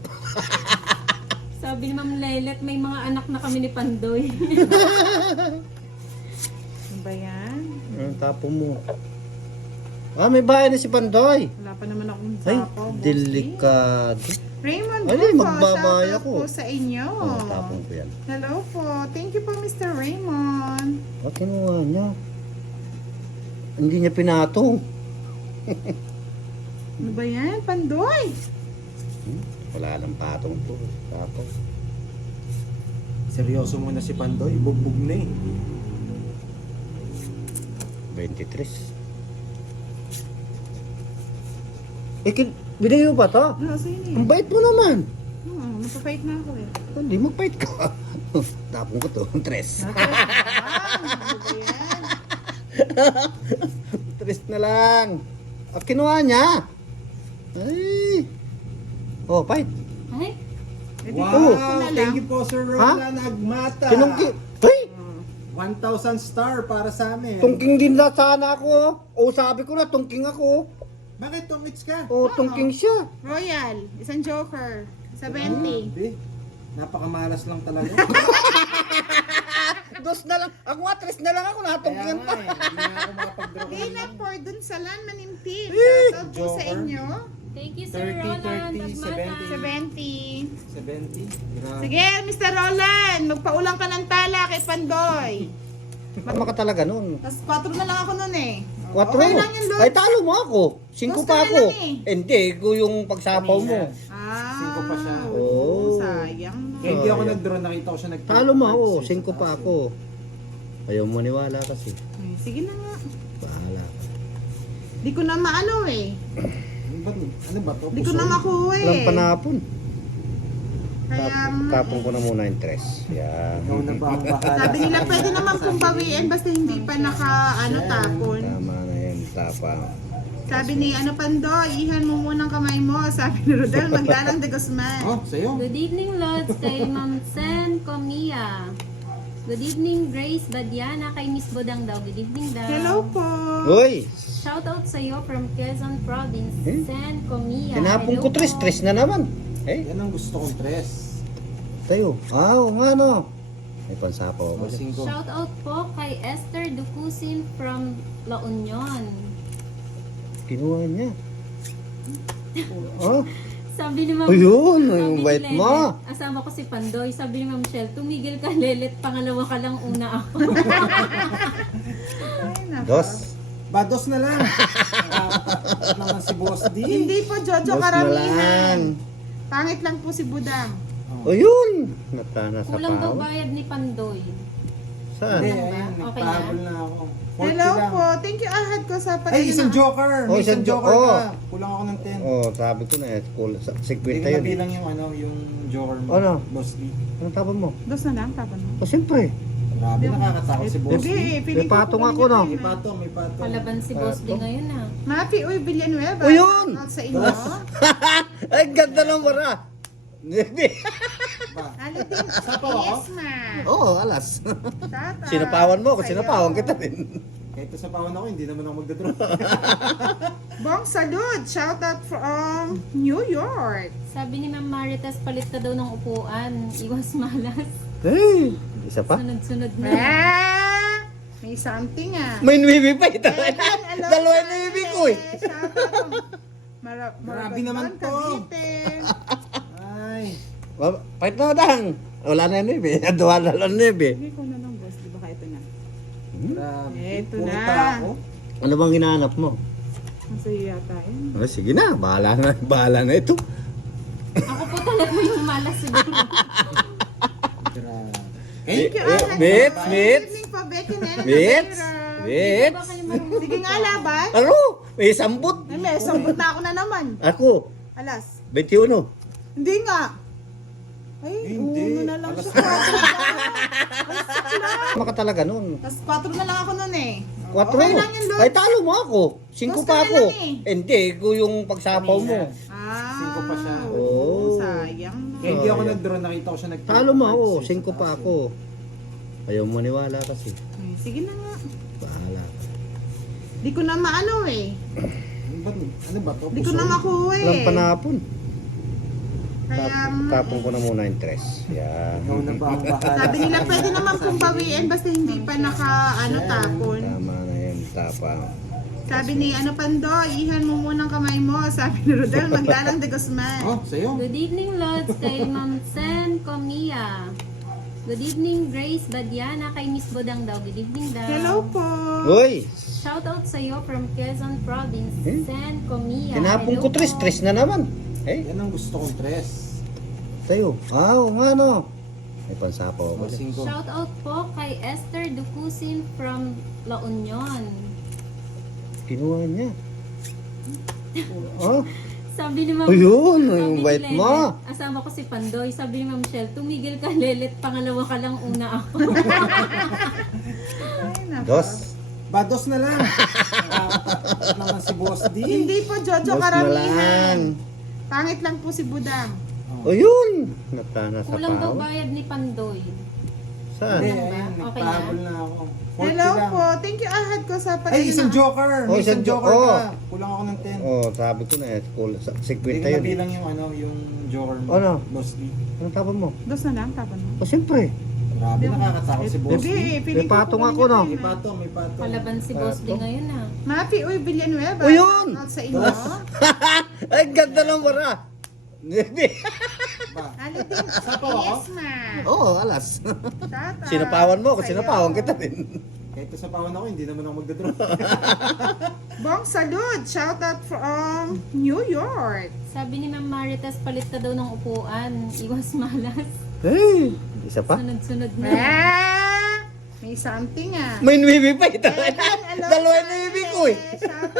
Sabi ni Ma'am Lelet, may mga anak na kami ni Pandoy. Ano ba yan? Ang tapo mo. May bahay na si Pandoy. Wala pa naman akong Ay, sapaw, boss. delikado. Raymond Ay, Rufo, magbabay shoutout ako. po sa inyo. Tapong ko yan. Hello po. Thank you po, Mr. Raymond. Kinuha niya. Hindi niya pinatong. Ano ba yan? Pandoy! Wala lang patong to. Tapos. Seryoso muna si Pandoy, bugbog na eh. 23. Binigay mo ba to? Ano, sige. Ang bait mo naman. Napapait na ako eh. Hindi magpait ka. Tapong ko to. 3. Ano ba yan? 3 na lang. Kinuha niya. Ay. Oh, pait. Ay, Wow! na lang. Thank you po, Sir Roland Agmata. Tinungki. Ay! 1,000 star para sa amin. Tungking din na sana ako. O sabi ko na, tungking ako. Bakit tumits ka? O, tungking siya. Royal, isang joker. 70. Hindi. Napakamalas lang talaga. 2 na lang. Ako nga, 3 na lang ako. Kaya Natungkingan nga pa. eh, hindi na ako makapag-draw Gay kanina. na for dun sa Lan Manimtim. Shoutout po sa Joker. inyo. thank you Sir 30, Roland 30, Agmata. 70. 70. Grabe. Sige, Mr. Roland, magpaulang ka ng tala kay Pandoy. Tama ka talaga noon. Tapos 4 na lang ako nun eh. 4 Okay lang yun, Lord. Ay, talo mo ako. 5 Dos pa na ako. lang eh. Hindi, ko yung pagsapaw mo. Ah, 5 pa siya. Oh. Sayang. Kaya hindi ako nag-draw, nakita ko siya nag Talo mo ako. 5 pa ako. Ayaw mo niwala kasi. Ay, sige na nga. Bahala ka. Di ko na maano eh. Ano ba to? Di ko na makuha eh. Walang panapon. Kaya Tapon ko na muna yung 3. Yan. Ikaw na ba ang bahala? sabi nila pwede naman pong bawiin basta hindi pa naka tapon. Tama na yung tapang. Sabi ni Pandoy, ihan mo muna ang kamay mo. Sabi ni Rodel, Maglalang de Guzman. Oh, sa'yo. Good evening, Lods, kay Ma'am Sen Comia. Good evening, Grace Badiana, kay Miss Bodang daw. Good evening daw. Hello po. Uy! Shoutout sa iyo from Quezon Province, Eh? Sen Comia. Tinapon Hello ko po. 3 na naman. Eh, Yan ang gusto kong tres. tayo. Oo nga no. May pansapaw ako. O, 5. Shoutout po kay Esther Ducusin from La Union. Kinuha niya. Oh, Sabi ni Ma'am, ayun. sabi Yung ni bait Lelet, mo. asama ko si Pandoy. Sabi ni Ma'am Shell, tumigil ka Lelet, pangalawa ka lang, una ako. Ay, nako. 2. Bados na lang. Nakakatakot naman si Boss D. Hindi po Jojo 2 na karamihan. lang. Pangit lang po si Budang. Ayun. Natana sa Kulang daw paw. bayad ni Pandoy. Saan? Hindi, ba? ayun, Okay nagpahabol na ako. 40 Hello lang. po. Thank you ahad ko sa Ay, isang joker. Oh, May isang isang joker jo- ka. Kulang ako ng 10. Oh, sabi ko na eh. Cool. Hindi ko 50 yun. nabilang yung yung joker mo. Ano? Boss D. Anong tapon mo? Dos na lang, tapon mo. Oh, siyempre. Grabe, nakakatakot si Boss D. Hindi, feeling May ko patong po ako, no? May pato, may pato. Palaban si Boss D ngayon ah. Mapi, uy, Villanueva. O, yun! Shoutout sa inyo. Ay, ganda ng bara. Hindi. Ba? Ano din? Sapaw ako? Yes, ma. Oo, alas. Shoutout Sinapawan mo ako, sa'yo. sinapawan kita din. Kahit sa pawan ako, hindi naman ako magdadraw. Bong Salud, shoutout from New York. Sabi ni Ma'am Maritas, palit ka daw ng upuan. Iwas malas. Hey, isa pa? Sunod-sunod na. Ah, may something ah. May nuibi pa ito. Evan, hello, Dalawa yung Mare. nuibi ko eh. Shoutout. Grabe naman to. Cavite. Ay. Pahit na dang. Wala na yung nuibi. Duwa na lang nuibi. Hindi ko na lang, boss. Di ba ito na? Grabe. Eto Puro na. tako. Ano bang hinahanap mo? Masaya yata yun. Oh, sige na, bahala na ito. Ako po talaga yung malas siguro. Grabe. Thank you, Eh, Alan. Bits, Good Bits. evening po, Becky Nena Bits, Navarro. Bits. Baka kayo marunong. Sige nga, laban. Ano? May sambot. Ay, may sambot na ako na naman. Ako. Alas. 21. Hindi nga. Ay, Hindi. uno na lang Alas siya. 4 Tama ka talaga nun. Tapos 4 na lang ako nun eh. 4. Okay lang yun, Lord. Ay, talo mo ako. 5 Gusto pa na ako. lang eh. Hindi, ko yung pagsapaw mo. Kanina. Ah, 5 pa siya. Oo. Sayang. Kaya hindi ako Ayan. nag-draw, nakita ko siya nag Talo mo ako. 5 pa ako. Ayaw mo maniwala kasi. Eh, sige na nga. Bahala ka. Di ko na maano eh. Ano ba to? Di ko na makuha eh. Walang panapon. Kaya, Tapon ko na muna yung tres. Yan. Ikaw na ba ang bahala? sabi nila pwede naman pong bawiin basta hindi pa naka tapon. Tama na yung tapang. Sabi ni Pando, ihan mo muna ang kamay mo. Sabi ni Rodel, maglalang de Guzman. Oh, sa'yo. Good evening, Lods, kay Ma'am Sen Comia. Good evening, Grace Badiana, kay Miss Bodang daw. Good evening daw. Hello po. Uy! Shoutout sa iyo from Quezon Province, Eh? Sen Comia. Tinapon Hello ko tres. po. Tres na naman. Eh, Yan ang gusto kong tres. tayo. Oo nga no. May pansapaw ako. O, 5. Shoutout po kay Esther Ducusin from La Union. Kinuha niya. Oh, Sabi ni Ma'am, ayun. sabi Yung ni bait Lelet, mo. asama ko si Pandoy. Sabi ni Ma'am Shell, tumigil ka Lelet, pangalawa ka lang, una ako. Ay, nako. Dos. Bados na lang. Nakakatakot naman si Boss D. Hindi po Jojo Dos na karamihan. lang. Pangit lang po si Budang. O yun. Natana sa Kulang daw pao. bayad ni Pandoy. Saan? Hindi, ba? ayun, Okay nagpahabol na? na ako. 40 Hello lang. po. Thank you ahad ko sa Ay, isang joker. Oh, May isang isang joker jo- ka. Kulang ako ng 10. Oh, sabi ko na eh. Cool. Hindi 50 ko yun. nabilang yung yung joker mo. Ano? Boss D. Anong tapon mo? Dos na lang, tapon mo. O siyempre. Grabe, nakakatakot si Boss D. Hindi, feeling May patong ko ako, no? May pato, may pato. Palaban si Boss D ngayon ah. Mapi, uy, Villanueva. O, yun! Out sa inyo. Ay, ganda ng bara. Hindi. Ba? Ano din? Sapaw ako? Yes, ma. Oo, alas. Tata. Sinapawan mo ako, Sa'yo. sinapawan kita din. Kahit sa pawan ako, hindi naman ako magdadraw. Bong salud. Shout out from New York. Sabi ni Ma'am Maritas, palit ka daw ng upuan. Iwas malas. Hey, isa pa? Sunod-sunod na. Ah, may something ah. May nuibi pa ito. Evan, hello, Dalawa yung Sane. nuibi ko eh. Shout out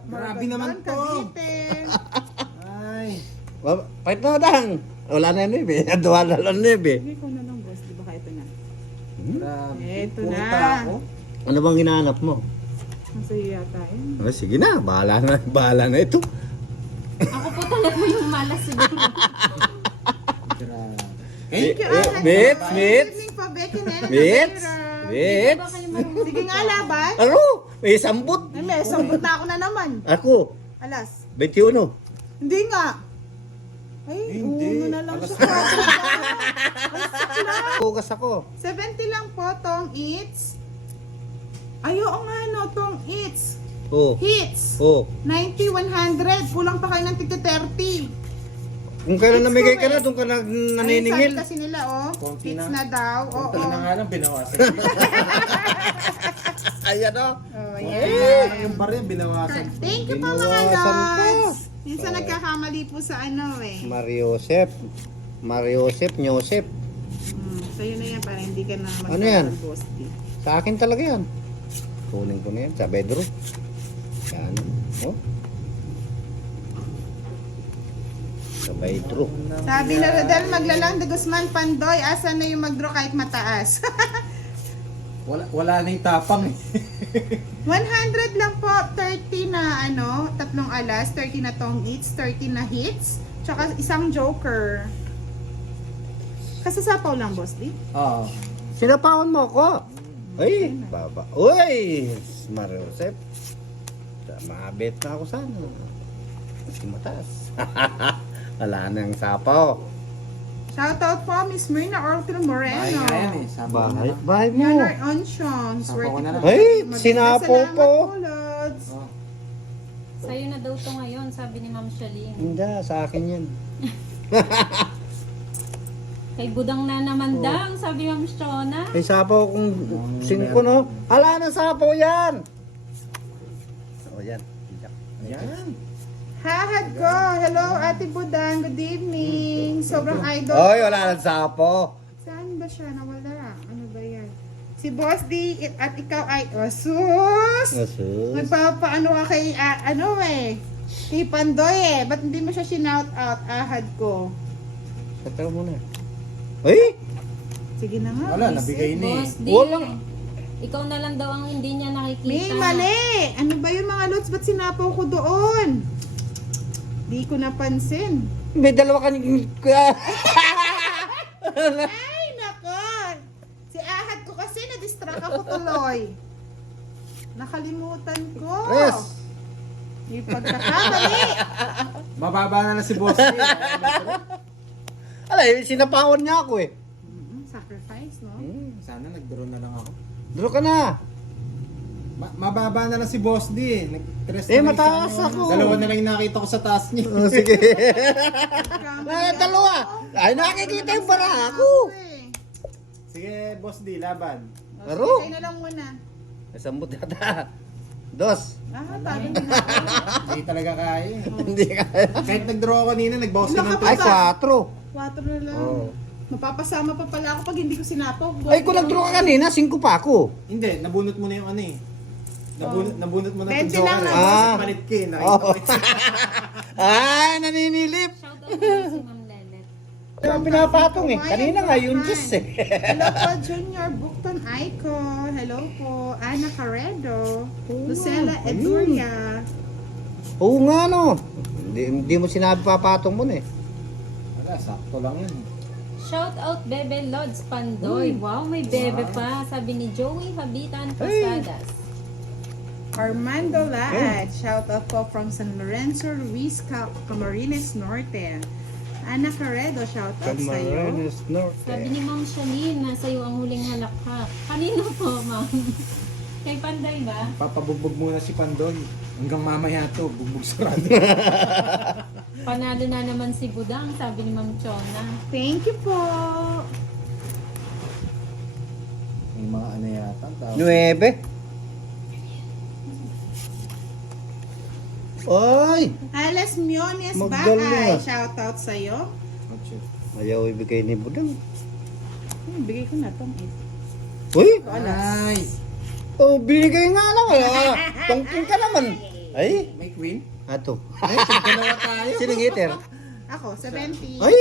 from Grabe naman to. Cavite. Ay. Pahit na dang. Wala na yung nuibi. Dua na lang nuibi. Hindi ko na lang boss, di ba kaya ito na? Grabe. Eto na. Puta ako. Ano bang hinahanap mo? Masaya yata yun. Oh, sige na, bahala na ito. Ako po talaga yung malas siguro. Grabe. Thank you, Eh, Ahad. Mitch, Good Mitch. evening po, Becky Nena. Mitch, Navarro. Mitch. Baka kayo marunong. Sige nga, laban. Ano? May sambot. Ay, may sambot na ako na naman. Ako, Alas. 21. Hindi nga. Ay, Hindi. uno na lang Alas siya. Hugas ako. 70 lang po, Tong Eats. Ay, oo nga, no, Tong Eats. Oh. Hits. Oh. 90, 100. Kulang pa kayo ng tigta 30. Kung kailan It's namigay ka na, correct. doon ka na Ayun, naniningil. sabi kasi nila, oh. Konti Hits na. na daw. Oo. Punta na nga lang, binawasan. Ayan o. Oh, Ay, yeah. yung barya, binawasan. Thank you po mga Binawasan pa. lods. Minsan nagkakamali po sa ano eh. Mariosep. Nyosep. Sa'yo na yan para hindi ka na Ano yan? Bosti. Sa akin talaga yan. Kunin ko na yan sa bedroom. Yan. Oh. Sa bedroom. Sabi na Rodel, maglalang de Guzman Pandoy. Asa na yung mag-draw kahit mataas? Wala na yung tapang eh. 100 lang po. 30 na ano, tatlong alas. 30 na tong hits. 30 na hits. Tsaka isang joker. Kasasapaw lang, boss, di? Oo. Sinapawan mo ako. Ay, baba. Uy! Mariosep. Maabit na ako sana. Kasi mataas. Wala na yung sapaw. Shoutout po, Miss Myrna Ortil Bahay Moreno. nga yan eh. Sabi ko na Bahay, lang. bahay mo. Yan our ontions. Sapaw ko na lang. Ay, sinapaw po. Lods. Oh. Sa'yo na daw to ngayon, sabi ni Ma'am Shaline. Hindi, sa akin yan. Kay Budang na naman daw, sabi Ma'am Shona. May sapaw kung 5 no? Ala na sapaw yan! O yan. Yan. Hahad ko. Hello, Ate Budang. Good evening. Sobrang idol. Oy, wala na sapaw. Saan ba siya? Nawala. Ano ba yan? Si Boss D at ikaw ay... Oh, sus! Asus. Nagpapaano ka kay... ano eh? Kay Pandoy ba't hindi mo siya shinout out? Ahad ko. Tatawa mo na. Ay! Sige na nga. Wala, busy. nabigay na eh. Boss D. Wala. Ikaw na lang daw ang hindi niya nakikita. May mali! Ano ba yung mga lods? Ba't sinapaw ko doon? Di ko napansin. May dalawa kaning... Ay, nako! Si Ahad ko kasi na-distract ako tuloy. Nakalimutan ko. Yes! May pagkakamali. Mababa na lang si Boss D. Alay, sinapawan niya ako eh. Sacrifice, no? Sana nag-draw na lang ako. Draw ka na. Mababa na lang si Boss D. Nag-tres Eh, na lang mataas isa. ako. Dalawa na lang yung nakita ko sa taas niya. Oh, sige. Nagkamali Dalawa. ako. Ay, nakikita yung bara ako. Sige, Boss D, laban. Laro. Kayo na lang muna. Sambot yata. Dos. Tagal din ako. Hindi talaga kaya eh. Hindi kaya. Kahit nag-draw ako kanina, nag-boss ka ng Ay, 4. 4 na lang. Oh. Mapapasama pa pala ako pag hindi ko sinapaw. Ay, kung nag-draw ka kanina, 5 pa ako. Hindi, nabunot mo na yung ano eh. Nabunot mo na 20 yung lang joker. na, boss. Palit ka eh. Nakita ko eh. Ay, naninilip. Shoutout mo si Ma'am Lelet. Ang pinapatong eh. Kanina nga yung Diyos eh. Hello po, Junior Bukton Aiko. Hello po, Ana Carredo. Lucela Eduria. Oo nga no. Hindi mo sinabi papatong mo na eh. Wala, sakto lang yun. Shout out Bebe Lods Pandoy. Wow, may bebe pa. Sabi ni Joey Habitan Posadas. Armando Laad. Shout out po from San Lorenzo, Luis Camarines Norte. Ana Carredo, shout out sa'yo. Sabi ni Ma'am Shalene, nasa iyo ang huling halakhak. Kanino po, Ma'am? Kay Pandoy ba? Papabugbog muna si Pandoy. Hanggang mamaya to, bugbog sarado. Panalo na naman si Budang, sabi ni Ma'am Chona. Thank you po. May mga ano yata. 9. Ay! Alas Miones Magaling Bakay. ah. Shout out sa'yo. Ayaw ibigay ni Budang. Bigay ko na itong 8. Uy! Ay! Oh, binigay nga lang eh. Tungking ka naman. Ay! May queen? Ato. Ay, dalawa tayo. Sinong hitter? Ako, 70. Ay!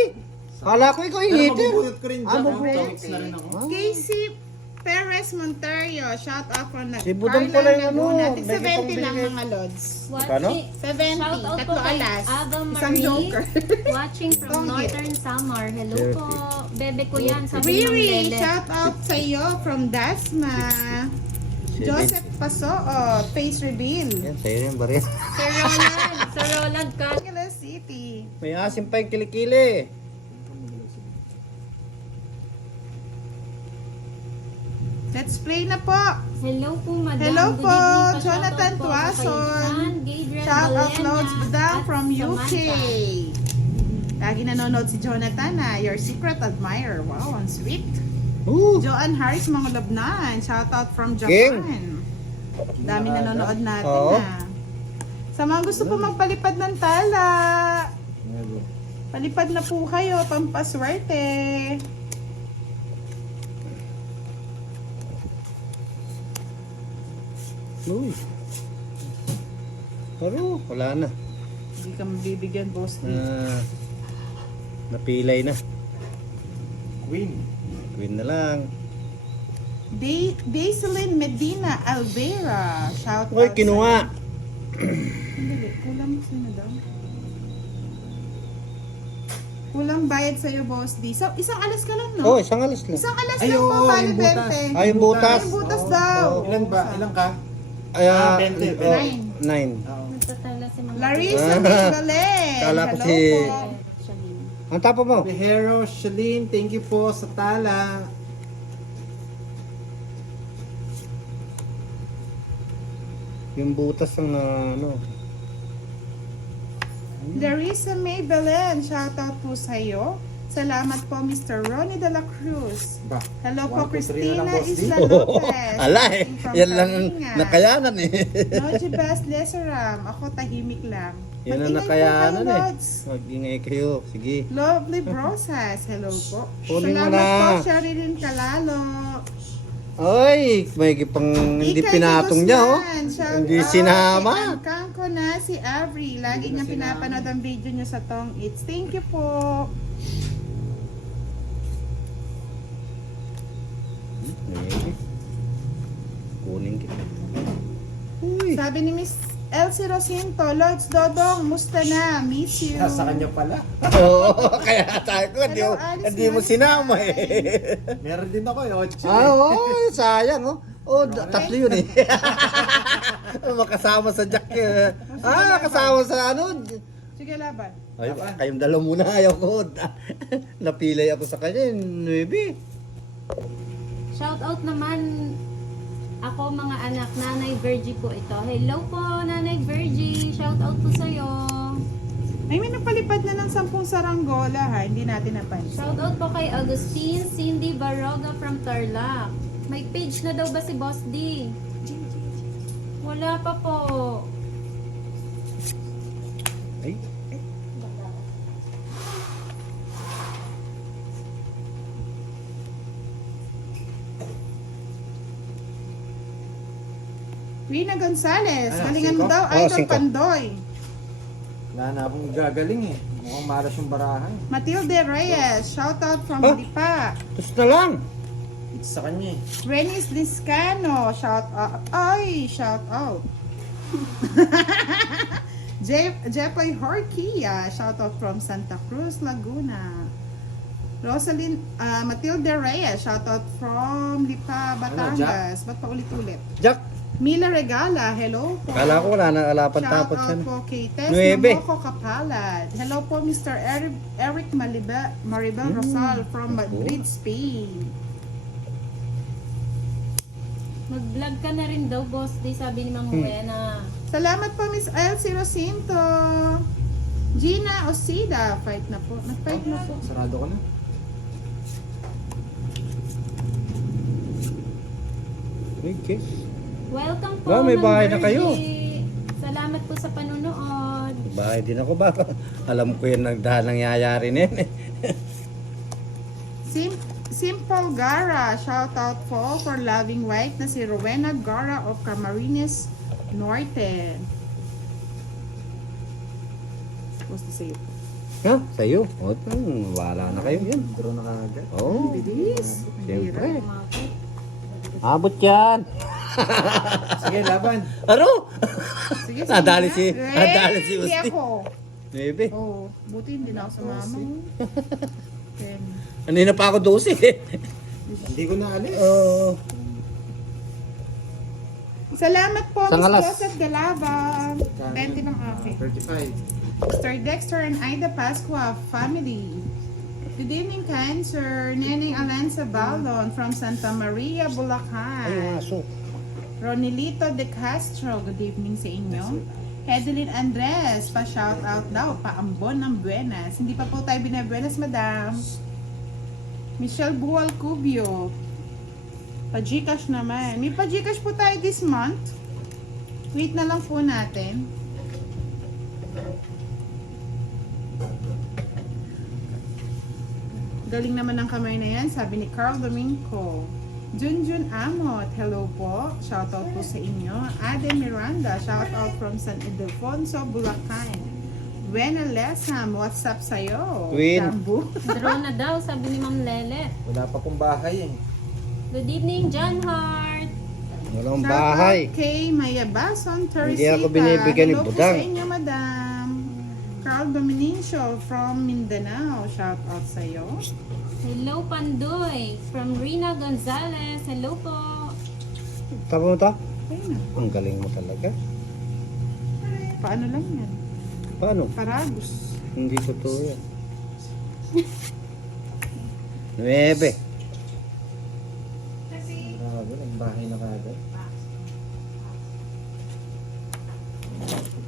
Kala ko ikaw yung Pero hitter. mabubunot ko rin dyan. mabubunot. Comics na rin ako. Casey Perez Montario. Shout out from Si Budang pala yung ano, Natin may 70 lang ibang mga lods. Kano? 70. Shout out po Tatlo kay alas. Ava Isang Marie. joker. Watching from Tonggit. Northern Samar. Hello po. Bebe ko yan, sabi ni Ma'am Riri, Lelet. shout out sa iyo from Dasma. Joseph Pasoo, face reveal. Yan, sa'yo rin ba rin? Sir Roland. Sir Roland ka. Angeles City. May asim pa yung kilikili. Let's play na po. Hello po, Madam. Hello Good po, evening. Jonathan Pa-shoutout po ako kay Tuason. Sean Gabriel Shout out Valena loads Budang at from UK. Samantha. Lagi nanonood si Jonathan your secret admirer. Wow, ang sweet. Ooh. Joanne Harris, mga labnan. Shout out from King. Japan. Dami nanonood natin Oo. Sa mga gusto po magpalipad ng tala, palipad na po kayo, pampaswerte. Uy. Pero, wala na. Hindi ka mabibigyan, boss. Napilay na. Queen. Queen na lang. Daiselin Medina Alvera. Shout Uy, out kinuha. Sandali, kulang sino daw? Kulang bayad sa'yo, boss D. So, isang alas ka lang, Oh, no? isang alas lang. Isang alas Ay, lang po, oo, bali yung butas. 20. Ay, yung butas. Yung butas Oo, daw. Ilan ba? Ilan ka? Ay, 20. 9. 9. Oo. Nagtatala si Ma'am Larissa Ah. Migalen. Kala ko Hello si- po. Shalene. Ang tapo mo? Pihero, Shalene, thank you po sa tala. Yung butas ang ano. Larissa May Belen. Shout out po sa'yo. Salamat po, Mr. Ronnie de la Cruz. Ba? Hello po, 1, 2, 3 na lang, Christina boss D. Isla Lopez. Ala eh. From Yan lang ang Kalinga. nakayanan eh. Noji Bas Leseram. Ako tahimik lang. Yan ang Mag-ingay po nakayanan kayo, eh. Lods. Mag-ingay kayo. Sige. Lovely Brosas. Hello po. Kunin mo Salamat na. po, Sherilyn Calalo. Ay, may pang hindi Ikay pinatong niya, oh. Guzman, shout Hindi out sinama. kay Angkang ko na si Avery. Lagi Hindi niya na sinama. pinapanood ang video niyo sa Tong Eats. Thank you po. Kunin kita. Uy. Sabi ni Miss Elsie Rosinto, Lloyds Dodong, musta na? Miss you. Sa kanya pala. Oo, kaya sabi ko, Hello, Alice hindi mo Marisay. sinama eh. Meron din ako eh. 8 Oo, sayang oh. Oh, tatlo yun eh. Makasama sa jack eh. Kasama sa ano. Sige, laban. Ay, kayong dalawa muna, ayaw ko. Napilay ako sa kanya, 9. Shout out naman ako mga anak, Nanay Virgie po ito. Hello po, Nanay Virgie. Shout out po sa'yo. Ay, may napalipad na ng 10 saranggola ha. Hindi natin napansin. Shout out po kay Agustin Cindy Baroga from Tarlac. May page na daw ba si Boss D? Wala pa po. Ay, Rina Gonzalez, Ano, galingan mo 5? daw, Oo, Idol 5. Pandoy. Wala na akong gagaling eh. Mukhang malas yung barahan. Matilde Reyes, shout out from Oh. Lipa. tapos na lang. It's sa kanya eh. Renis Discano, shout out. Ay, shout out. Jeffoy Horquilla, shout out from Santa Cruz, Laguna. Rosalind, Matilde Reyes, shout out from Lipa, Batangas. Ba't pa ulit-ulit? Jack, Mila Regala, hello po. kala ko wala na alapan Shout tapos out yan. po kay Tess 9. Namoko Kapalad. Hello po Mr. Eric Maribel Rosal from Madrid, Spain. Mag-vlog ka na rin daw, Boss D, sabi ni Mang Buena. Salamat po Miss Elsie Rosinto. Gina Osida, fight na po. Nag-fight na po. Sarado ko na. Uy, kiss. Welcome po, Wow, may Ma'am bahay na kayo. Virgie. Salamat po sa panunood. Bahay din ako ba? Alam ko yan nangyayari na yan eh. Simple Gara, shout out po for loving white na si Rowena Gara of Camarines Norte. Supposed to say it. Ha? Sa'yo? O, wala na kayo yan. Draw na kagad. Oo, Bilis. siyempre. Umabot. Abot yan. Sige, laban. Ano? Sige, Nadali sige si- na. nadali si Hindi Usti. ako. Maybe. Oh, buti hindi na ako sumama. Ten. Kanina pa ako 12 eh. Hindi ko na alis. Oo. Salamat po, Sa Miss ngalas. Joseph Galava. 20 ng akin. 35. Mr. Dexter and Ida Pasqua, family. Good evening, Cancer. Neneng Alanza Baldon from Santa Maria, Ay, Bulacan. aso. Ronilito De Castro, good evening sa inyo. Hedeline Andres, pa-shout out daw, paambon ng Buenas. Hindi pa po tayo binabuenas, madam. Michelle Bual Cubio, pa-Gcash naman. May pa-Gcash po tayo this month. Wait na lang po natin. Galing naman ng kamay na yan, sabi ni Carl Domingo. Junjun Amot, hello po. Shoutout po sa inyo. Ade Miranda, shoutout from San Ildefonso, Bulacan. Buena Lesam, what's up sa'yo? Queen. Jambu. Draw na daw, sabi ni Ma'am Lele. Wala pa kong bahay eh. Good evening, John Hart. Walang bahay. Shoutout kay Maya Bason, Teresita. Hindi ako binibigyan ni Hello Budang. po sa inyo, madam. Carl Dominicio from Mindanao, shoutout sa'yo. Hello, Pandoy. From Rina Gonzalez. Hello po. Tama mo to? Ayun na. Ang galing mo talaga. Paano lang yan? Paano? Paragus. Hindi totoo yan. 9. Grabe, nagbahay na kagad.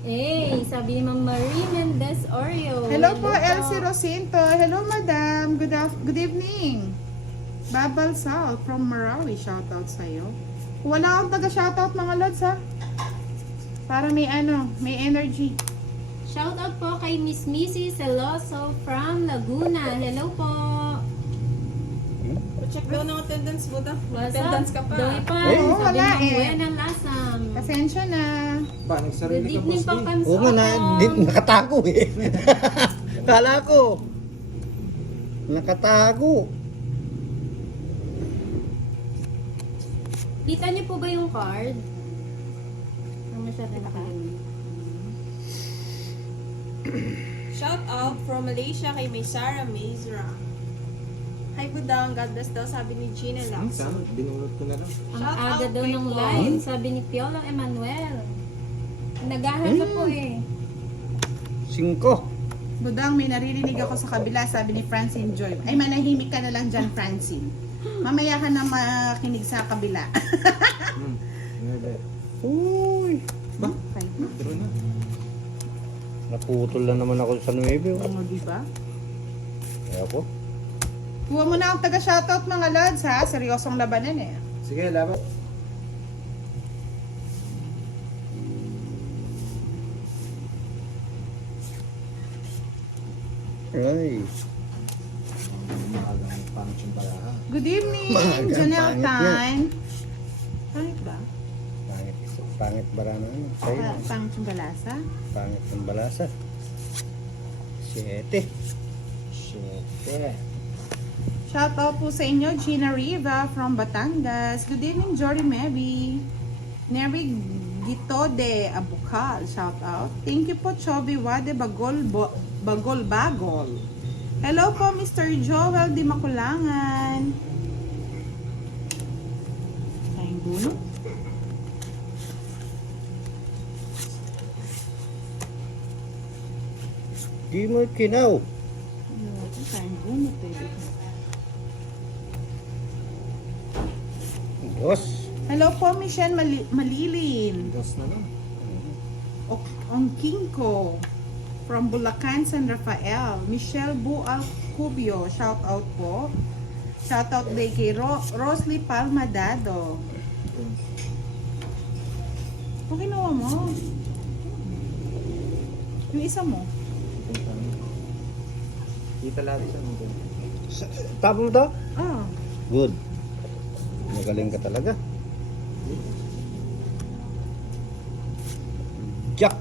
Eh, sabi ni Ma'am Marie Mendez Oreo. Hello po, Elsie Rosinto. Hello, madam. Good evening. Babal Sal from Marawi. Shoutout sa'yo. Wala akong taga-shoutout mga lods, ha? Para may energy. Shoutout po kay Miss Missy Celoso from Laguna. Hello po. Check daw ng attendance mo daw. What's Attendance up? ka pa. Doy pa. Eh, oo, Sabi wala ng eh. buwan ng lasam. Pasensya na. Ba, Good nagsarili ka, evening boss po, D. Kamsa. Oo nga, nakatago eh. Kala ko. Nakatago. Kita niyo po ba yung card? Ang masyado nakalimutan. Shout out from Malaysia kay May Sarah Mazra. Hi Budang, God bless daw, sabi ni Gina Lacson. Sana, binulot ko na lang. Ang Shout aga out daw kay ng Paul. live, sabi ni Piolo Emmanuel. Naghahanap po eh. 5. Budang, may naririnig ako sa kabila, sabi ni Francine Joy. Ay, manahimik ka na lang dyan, Francine. Mamaya ka na makinig sa kabila. Uy. Ba? Pero na. Naputol na naman ako sa 9. Oo, di ba? Kaya po. Kuha mo na ang taga-shoutout mga lads ha. Seryosong labanan eh. Sige, laban. Ay. Maagang pangit yung balaha. Good evening, Maaga, Janelle pangit Tan. Pangit ba? Pangit. Pangit barana. Sa'yo. Pangit yung balasa? Pangit ng balasa. 7. Shit. Shoutout po sa inyo, Gina Riva from Batangas. Good evening, Jory Mary. Neri Gitode Abukal, shoutout. Thank you po, Chobi Wade Bagol. Hello po, Mr. Joel Di Makulangan. Sayang gulo. Di mo kinaw. Sayang gulo. Boss. Hello po, Michelle Malilin. Dos na lang. Ongkinko from Bulacan, San Rafael. Michelle Bual Cubio, shout out po. Shout out day kay Rosly Palmadado. Kung ginawa mo? Yung isa mo? Kita lahat siya. Tapos mo to? Ah, Good. Magaling ka talaga. Jack.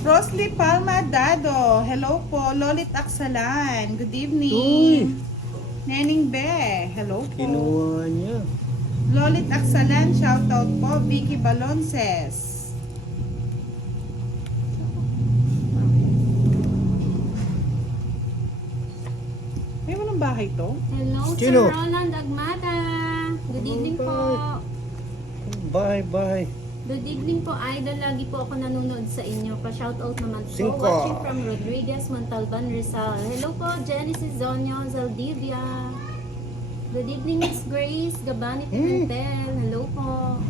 Rosly Palmadado. Hello po. Lolit Aksalan. Good Uy. evening. Nening Be. Hello po. Kinuha niya. Lolit Aksalan. Shout out po. Vicky Balonces. May walang bahay to? Hello, Sino? Sir Roland Agmada. Good evening po. Bye. Good evening po, idol. Lagi po ako nanonood sa inyo. Pa-shoutout naman po. 5. Watching from Rodriguez, Montalban, Rizal. Hello po, Genesis Zonyo, Zaldivia. Good evening, Miss Grace, Gabani Pimentel. Hello po.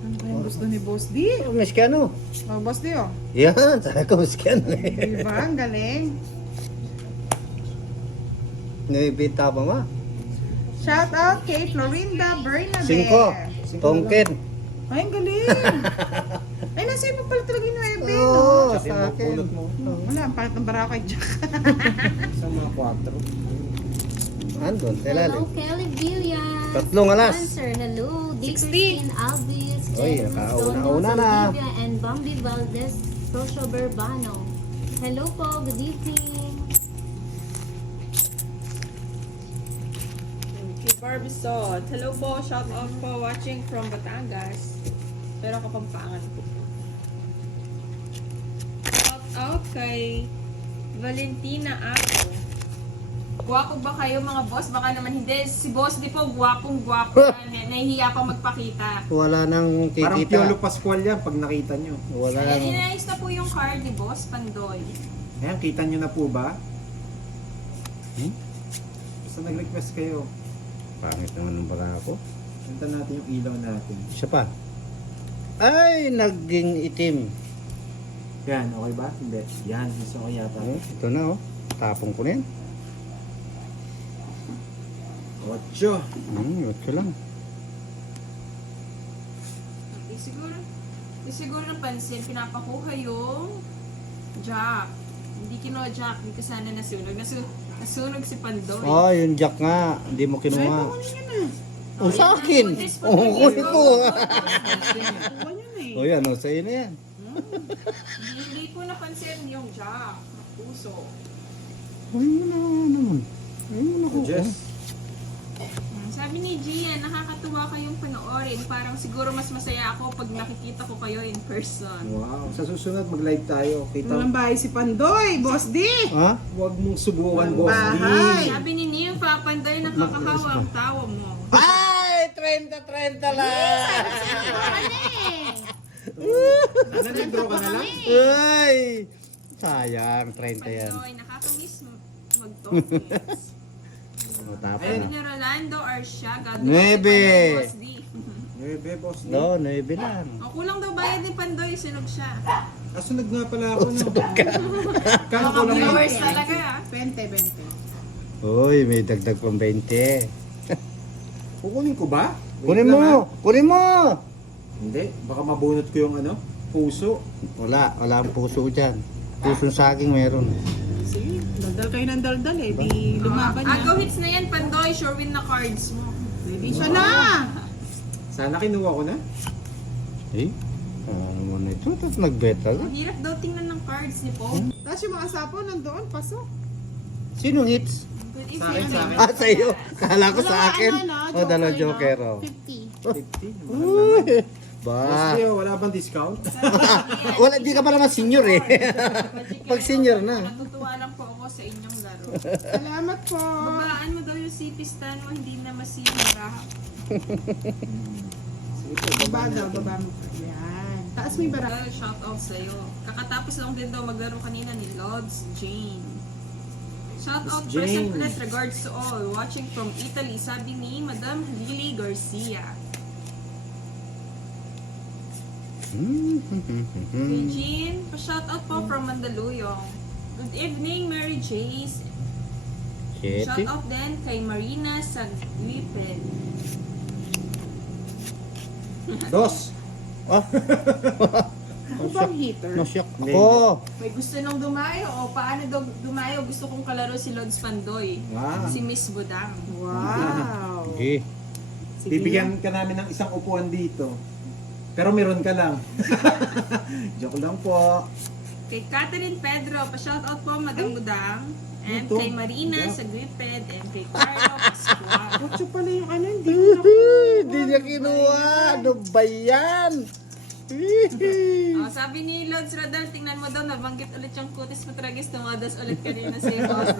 Ano ba yung gusto ni Boss D? Oh, Mexicano. Oh, Boss D oh. Yan, sabi ko Mexicano eh. Diba? Ang galing. Naibita pa ma. Shout out kay Florinda Bernabe. 5. Tongken. Ay, ang galing. Ay, nasa iba pala talaga yung 9, no? Oo, Kasi sa akin. pulot mo. Wala, ang pangit ng barako kay Jack. Sa mga 4. Andun, Hello, telalim. Kelly Villas. 3 alas. Answer, hello. Dick 60. Christine Alvis, Oy, Jen nakauna Zonyo, na. Zaldivia, and Bambi Valdez, Rocio Berbano. Hello po, good evening. Kay Barbie Sod. Hello po, shout out po, watching from Batangas. Pero Kapampangan po. Shout out kay Valentina Ako. Gwapo ba kayo mga boss? Baka naman hindi. Si boss di po, gwapong-gwapo yan. Nahihiya pang magpakita. Wala nang Parang kikita. Piolo Pascual yan pag nakita nyo. Wala Ayan, nang... inayos na po yung card ni boss, Pandoy. Ayan, kita nyo na po ba? Hmm? Basta nag-request kayo. Pangit naman ng barako. Punta natin yung ilaw natin. Isa pa. Ay, naging itim. Yan, okay ba? Hindi. Yan, gusto ko yata. Ito na oh. Tapong ko na yan. 8. 8 lang. Siguro napansin, pinapakuha yung Jack. Hindi kino-Jack, hindi ka sana nasunog. Nasunog si Pandoy. Oh, yung jack nga. Hindi mo Ay, kinuha. pakunin niya na. Oh, sa akin. Oh, kunin ko. Kuha niya na eh. Oh, yan. Oh, sa'yo na yan. Hindi ko napansin yung Jack. Puso. Ay, mo na naman. Ay, mo na ko. Jess. Sabi ni Gian, nakakatuwa kayong panoorin. Parang siguro mas masaya ako pag nakikita ko kayo in person. Wow. Sa susunod, mag-live tayo. Kita. Walang bahay si Pandoy, Boss D. Ha? Huwag mong subukan, boss. Bahay. Sabi ni Nia, Papandoy, nakakahawa ang tawa mo. Ay, 30 lang. Nag-draw ka na lang? Ay, sayang. 30 yan. Pandoy, nakakamiss mag-talk. Matapos Sabi na. ni Rolando Arsiaga, Nuebe. Boss D. Nuebe, boss. No, 9 lang. O, kulang daw bayad ni Pandoy, sunog siya. Sunod nga pala ako, no? Kano ko lang Followers talaga ah. 20. Uy, may dagdag pang 20. Kukunin ko ba? Wait Kunin lang, ha? mo! Kunin mo! Hindi, baka mabunot ko yung puso. Wala ang puso dyan. Pusong saging meron. Sige, daldal kayo ng daldal eh. Di lumaban niya. Agaw hits na yan, Pandoy. Sure win na cards mo. Ready siya na. Sana kinuha ko na. Eh? Ano mo na ito? Tapos nag-bet agad. Ang hirap daw tingnan ng cards ni Po. Tapos yung mga sapo nandoon, pasok. Sinong hits? Good Sa akin, sa akin. Ah, sa'yo. Kala ko sa Wala, akin. ano, Oh, dalawa joker, joker, oh. 50. 50. Mahal naman. Ba? Boss, wala bang discount? Wala, di ka pa naman senior eh. Pag senior na. Natutuwa lang po ako sa inyong laro. Salamat po. Babaan mo daw yung CP stand mo, hindi na masimura. Baba daw, baba mo. Yan. Taas mo yung bara. Well, shout out sa'yo. Kakatapos lang din daw maglaro kanina ni Lods Jane. Shout out Miss Jane. present regards to all watching from Italy, sabi ni Madam Lily Garcia. Kay Jean, pa-shout out po from Mandaluyong. Good evening, Mary Jace. Shout Shit. out din kay Marina Sagwiped. Dos. Ah, Ako bang heater? nasyak Hindi. ako. May gusto nang dumayo o paano daw dumayo? Gusto kong kalaro si Lods Pandoy. Wow. Si Miss Budang. Wow. Okay. Sige Bibigyan ka namin ng isang upuan dito. Pero meron ka lang. Joke lang po. Kay Catherine Pedro, pa-shoutout po Madam Budang. And Ito. kay Marina Budang. Sagwiped. And kay Carlo Pascual. Ocho pala yung ano, hindi ko nakuha. Hindi niya kinuha. Ano ba yan? Oh, sabi ni Lods Radal, tingnan mo daw, nabanggit ulit yung kutis patragis, tumadas ulit kanina si Boss.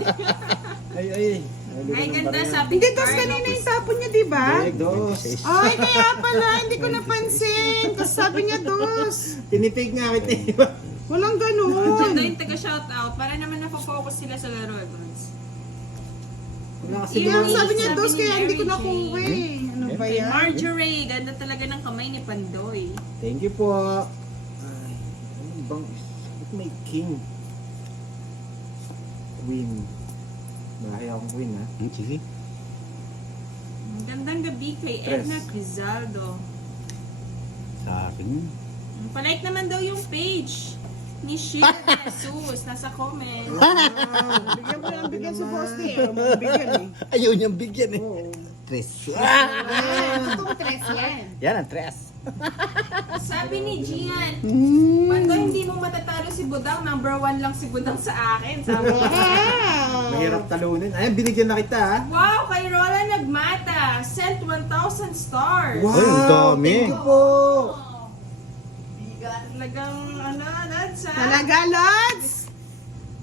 Ay. Ay, ganda, sabi Hindi, ni tapos Carlo. kanina yung tapon niya, di ba? Ay, dos. Ay, kaya pala, hindi ko napansin. Kasi sabi niya dos. Tinitig nga kita. Walang Diyan daw ganun. yung taga-shoutout, para naman napafocus sila sa laro, Boss. Wala kasi Kaya Yung sabi niya sabi dos, ni kaya hindi ko Mary nakuha eh. Ano ba Kay yan? Marjorie, ganda talaga ng kamay ni Pandoy. Thank you po. Ay, ano bang... Ba't may king? Queen. Bahay akong queen, ha? Sige. Gandang gabi kay Tres. Edna Crizaldo. Sa akin. Palike naman daw yung page ni Sheila Jesus. Nasa comment. Bigyan ko lang bigyan si Boss D. Ayaw mo bigyan eh. Ayaw niyang bigyan eh. Oo. Tres. Itong tres yan. Yan ang tres. Sabi ni Gian, Pando, hindi mo matatalo si Budang. Number 1 lang si Budang sa akin. Sabi niya. Wow. Mahirap talunin. Ay, binigyan na kita, ha? Wow, kay Rola Nagmata. Sent 1,000 stars. Wow! Ay, ang dami. Thank you po! Talagang, ano, Lods, ha? Talaga, Lods?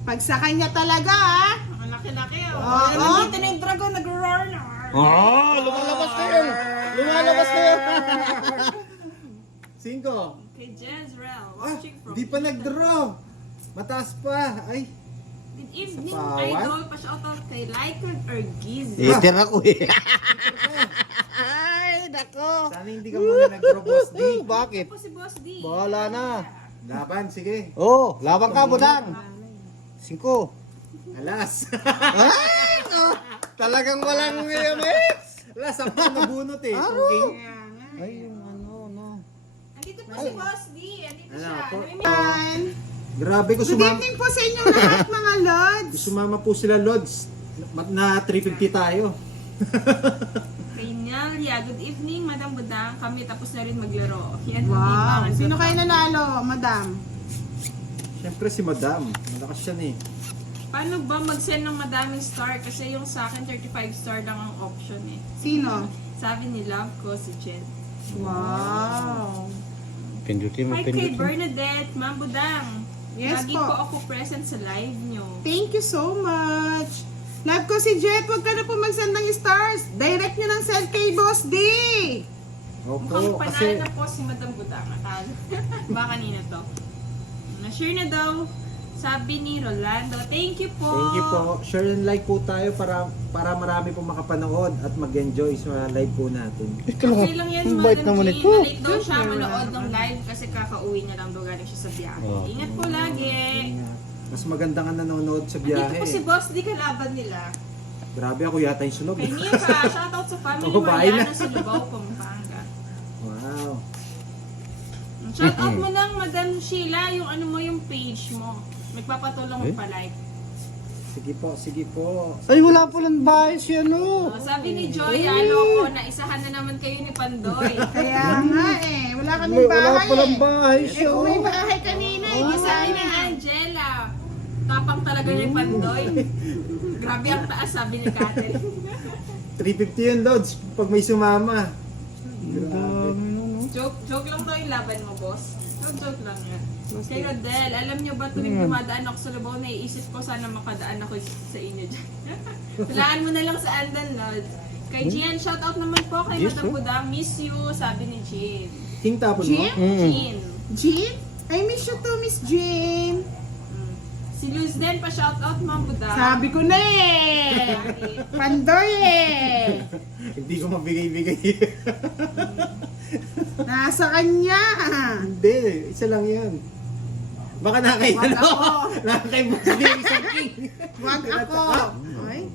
Pag sa kanya talaga, ah. Ang laki-laki, oh. Oo. Nandito na yung dragon, nag-roar na. Oh, lumalabas na yun. Lumalabas na yun. 5. Kay Jezreel, Ah, watching from di pa nag-draw. Mataas pa. Ay, Good evening, Sa idol. Pa-shoutout kay Lycard Orgiz. Hater ako eh. Ay, nako. sana hindi ka muna nag-draw, boss D. Bakit? Po si Boss D. Bahala na. Laban, sige. Oh, labang ka, Budang. 5. Alas. Ay, oh, talagang walang mix. Alas, 10 nabunot eh. Aro. Okay. Kaya nga. Ay, yung ano, no. Ang Andito po si Boss D. Andito Ano, siya. po? Ayan. Grabe ko Good evening po sa inyong lahat mga lods. sumama po sila Lods. Na 350 tayo. Kay Nelia, good evening, Madam Budang. Kami tapos na rin maglaro. Yan, Wow. mga Sino good- kayo nanalo, madam? Siyempre si Madam. Malakas yan eh. Paano ba mag-send ng madaming star? Kasi yung sa akin, 35 star lang ang option eh. Sino? Sabi ni Love ko si Jen. Wow. Pindutin mo, Hi kay pindutin. Bernadette, Ma'am Budang. Yes Lagi po. po ako present sa live nyo. Thank you so much. Love ko si Jet. Huwag ka na po mag-send ng stars. Direct nyo ng send kay Boss D. Mukhang Opo, panalo kasi na po si Madam Budang. Akala. Baka kanina to. Na-share na daw. Sabi ni Rolando. Thank you po. thank you po. Share and like po tayo para marami po makapanood at mag-enjoy sa live po natin. Ito lang. Okay lang yan, Ang bait Madam naman Jean. ito. Late daw siya manood ng live kasi kakauwi niya lang daw galing siya sa biyahe. Oh. Ingat po lagi. Mas maganda nga nanonood sa Dito biyahe. po si Boss, di kalaban nila. Grabe ako yata yung sunog. Kay Mika, shoutout sa family Oh, bahay na. Mariano sa Lubao, Pampanga. Wow. Shoutout mo lang, Madam Sheila, yung ano mo, yung page mo. Magpapatulong mo pa-like. Sige po, sige po. Ay, wala palang bahay si ano. Oh, sabi ni Joy, ano ko, naisahan na naman kayo ni Pandoy. Kaya nga eh. Wala kaming Wala bahay palang eh. bahay Eh siya. kung may oh. bahay kanina, Ay, hindi sabi ni sana. Angela, tapang talaga ni Pandoy. Grabe ang taas, sabi ni Catherine. 350 yun, Lods, pag may sumama. Joke lang daw yung laban mo, boss. Joke lang yan. Kay Rodel, alam nyo ba tuwing dumadaan ako sa Lubao, naiisip ko sana makadaan ako sa inyo dyan. Walaan mo na lang sa Andan, Lord. Kay Gian, shoutout naman po kay Yes, Madam Budang. Miss you, sabi ni Jean. King tapon mo? Jim? Jean. Jean? I miss you too, Miss Jean. Si Luz din pa shoutout, Ma'am Budang. Sabi ko na eh. Pandoy eh. Hindi ko mabigay-bigay. Nasa kanya. Hindi, isa lang yan. Baka nakakay Wag ano? ako. Nakakay mo yung isang king. Wag ako. Ay.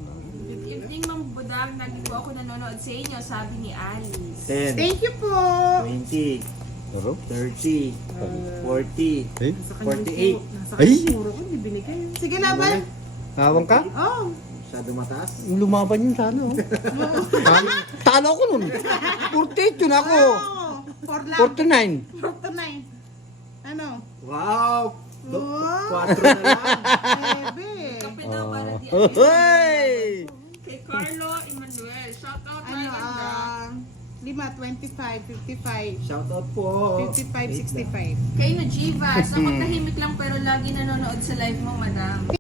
Good evening, Ma'am Budang. Lagi po ako nanonood sa inyo, sabi ni Alice. 10, Thank you po. 20, Pero, 30, 40, eh, Nasa kanya 48. po. Nasa Ay. kanya puro ko. Binigay. Sige na ba? awang ka? Oh. Masyado mataas. Lumaban yun sa ano. Talo ako nun. 48 yun ako. Oh. For love. 49. 49. Ano? Wow! Oh. 4 na lang. Bebe. Kape daw para di Oh, hey! Kay Carlo Emmanuel. Shoutout, Ano, my ganda. 5, 25, 55, Shoutout po. 55, 65. Kay Najiva, sa tahimik lang pero lagi nanonood sa live mo, madam.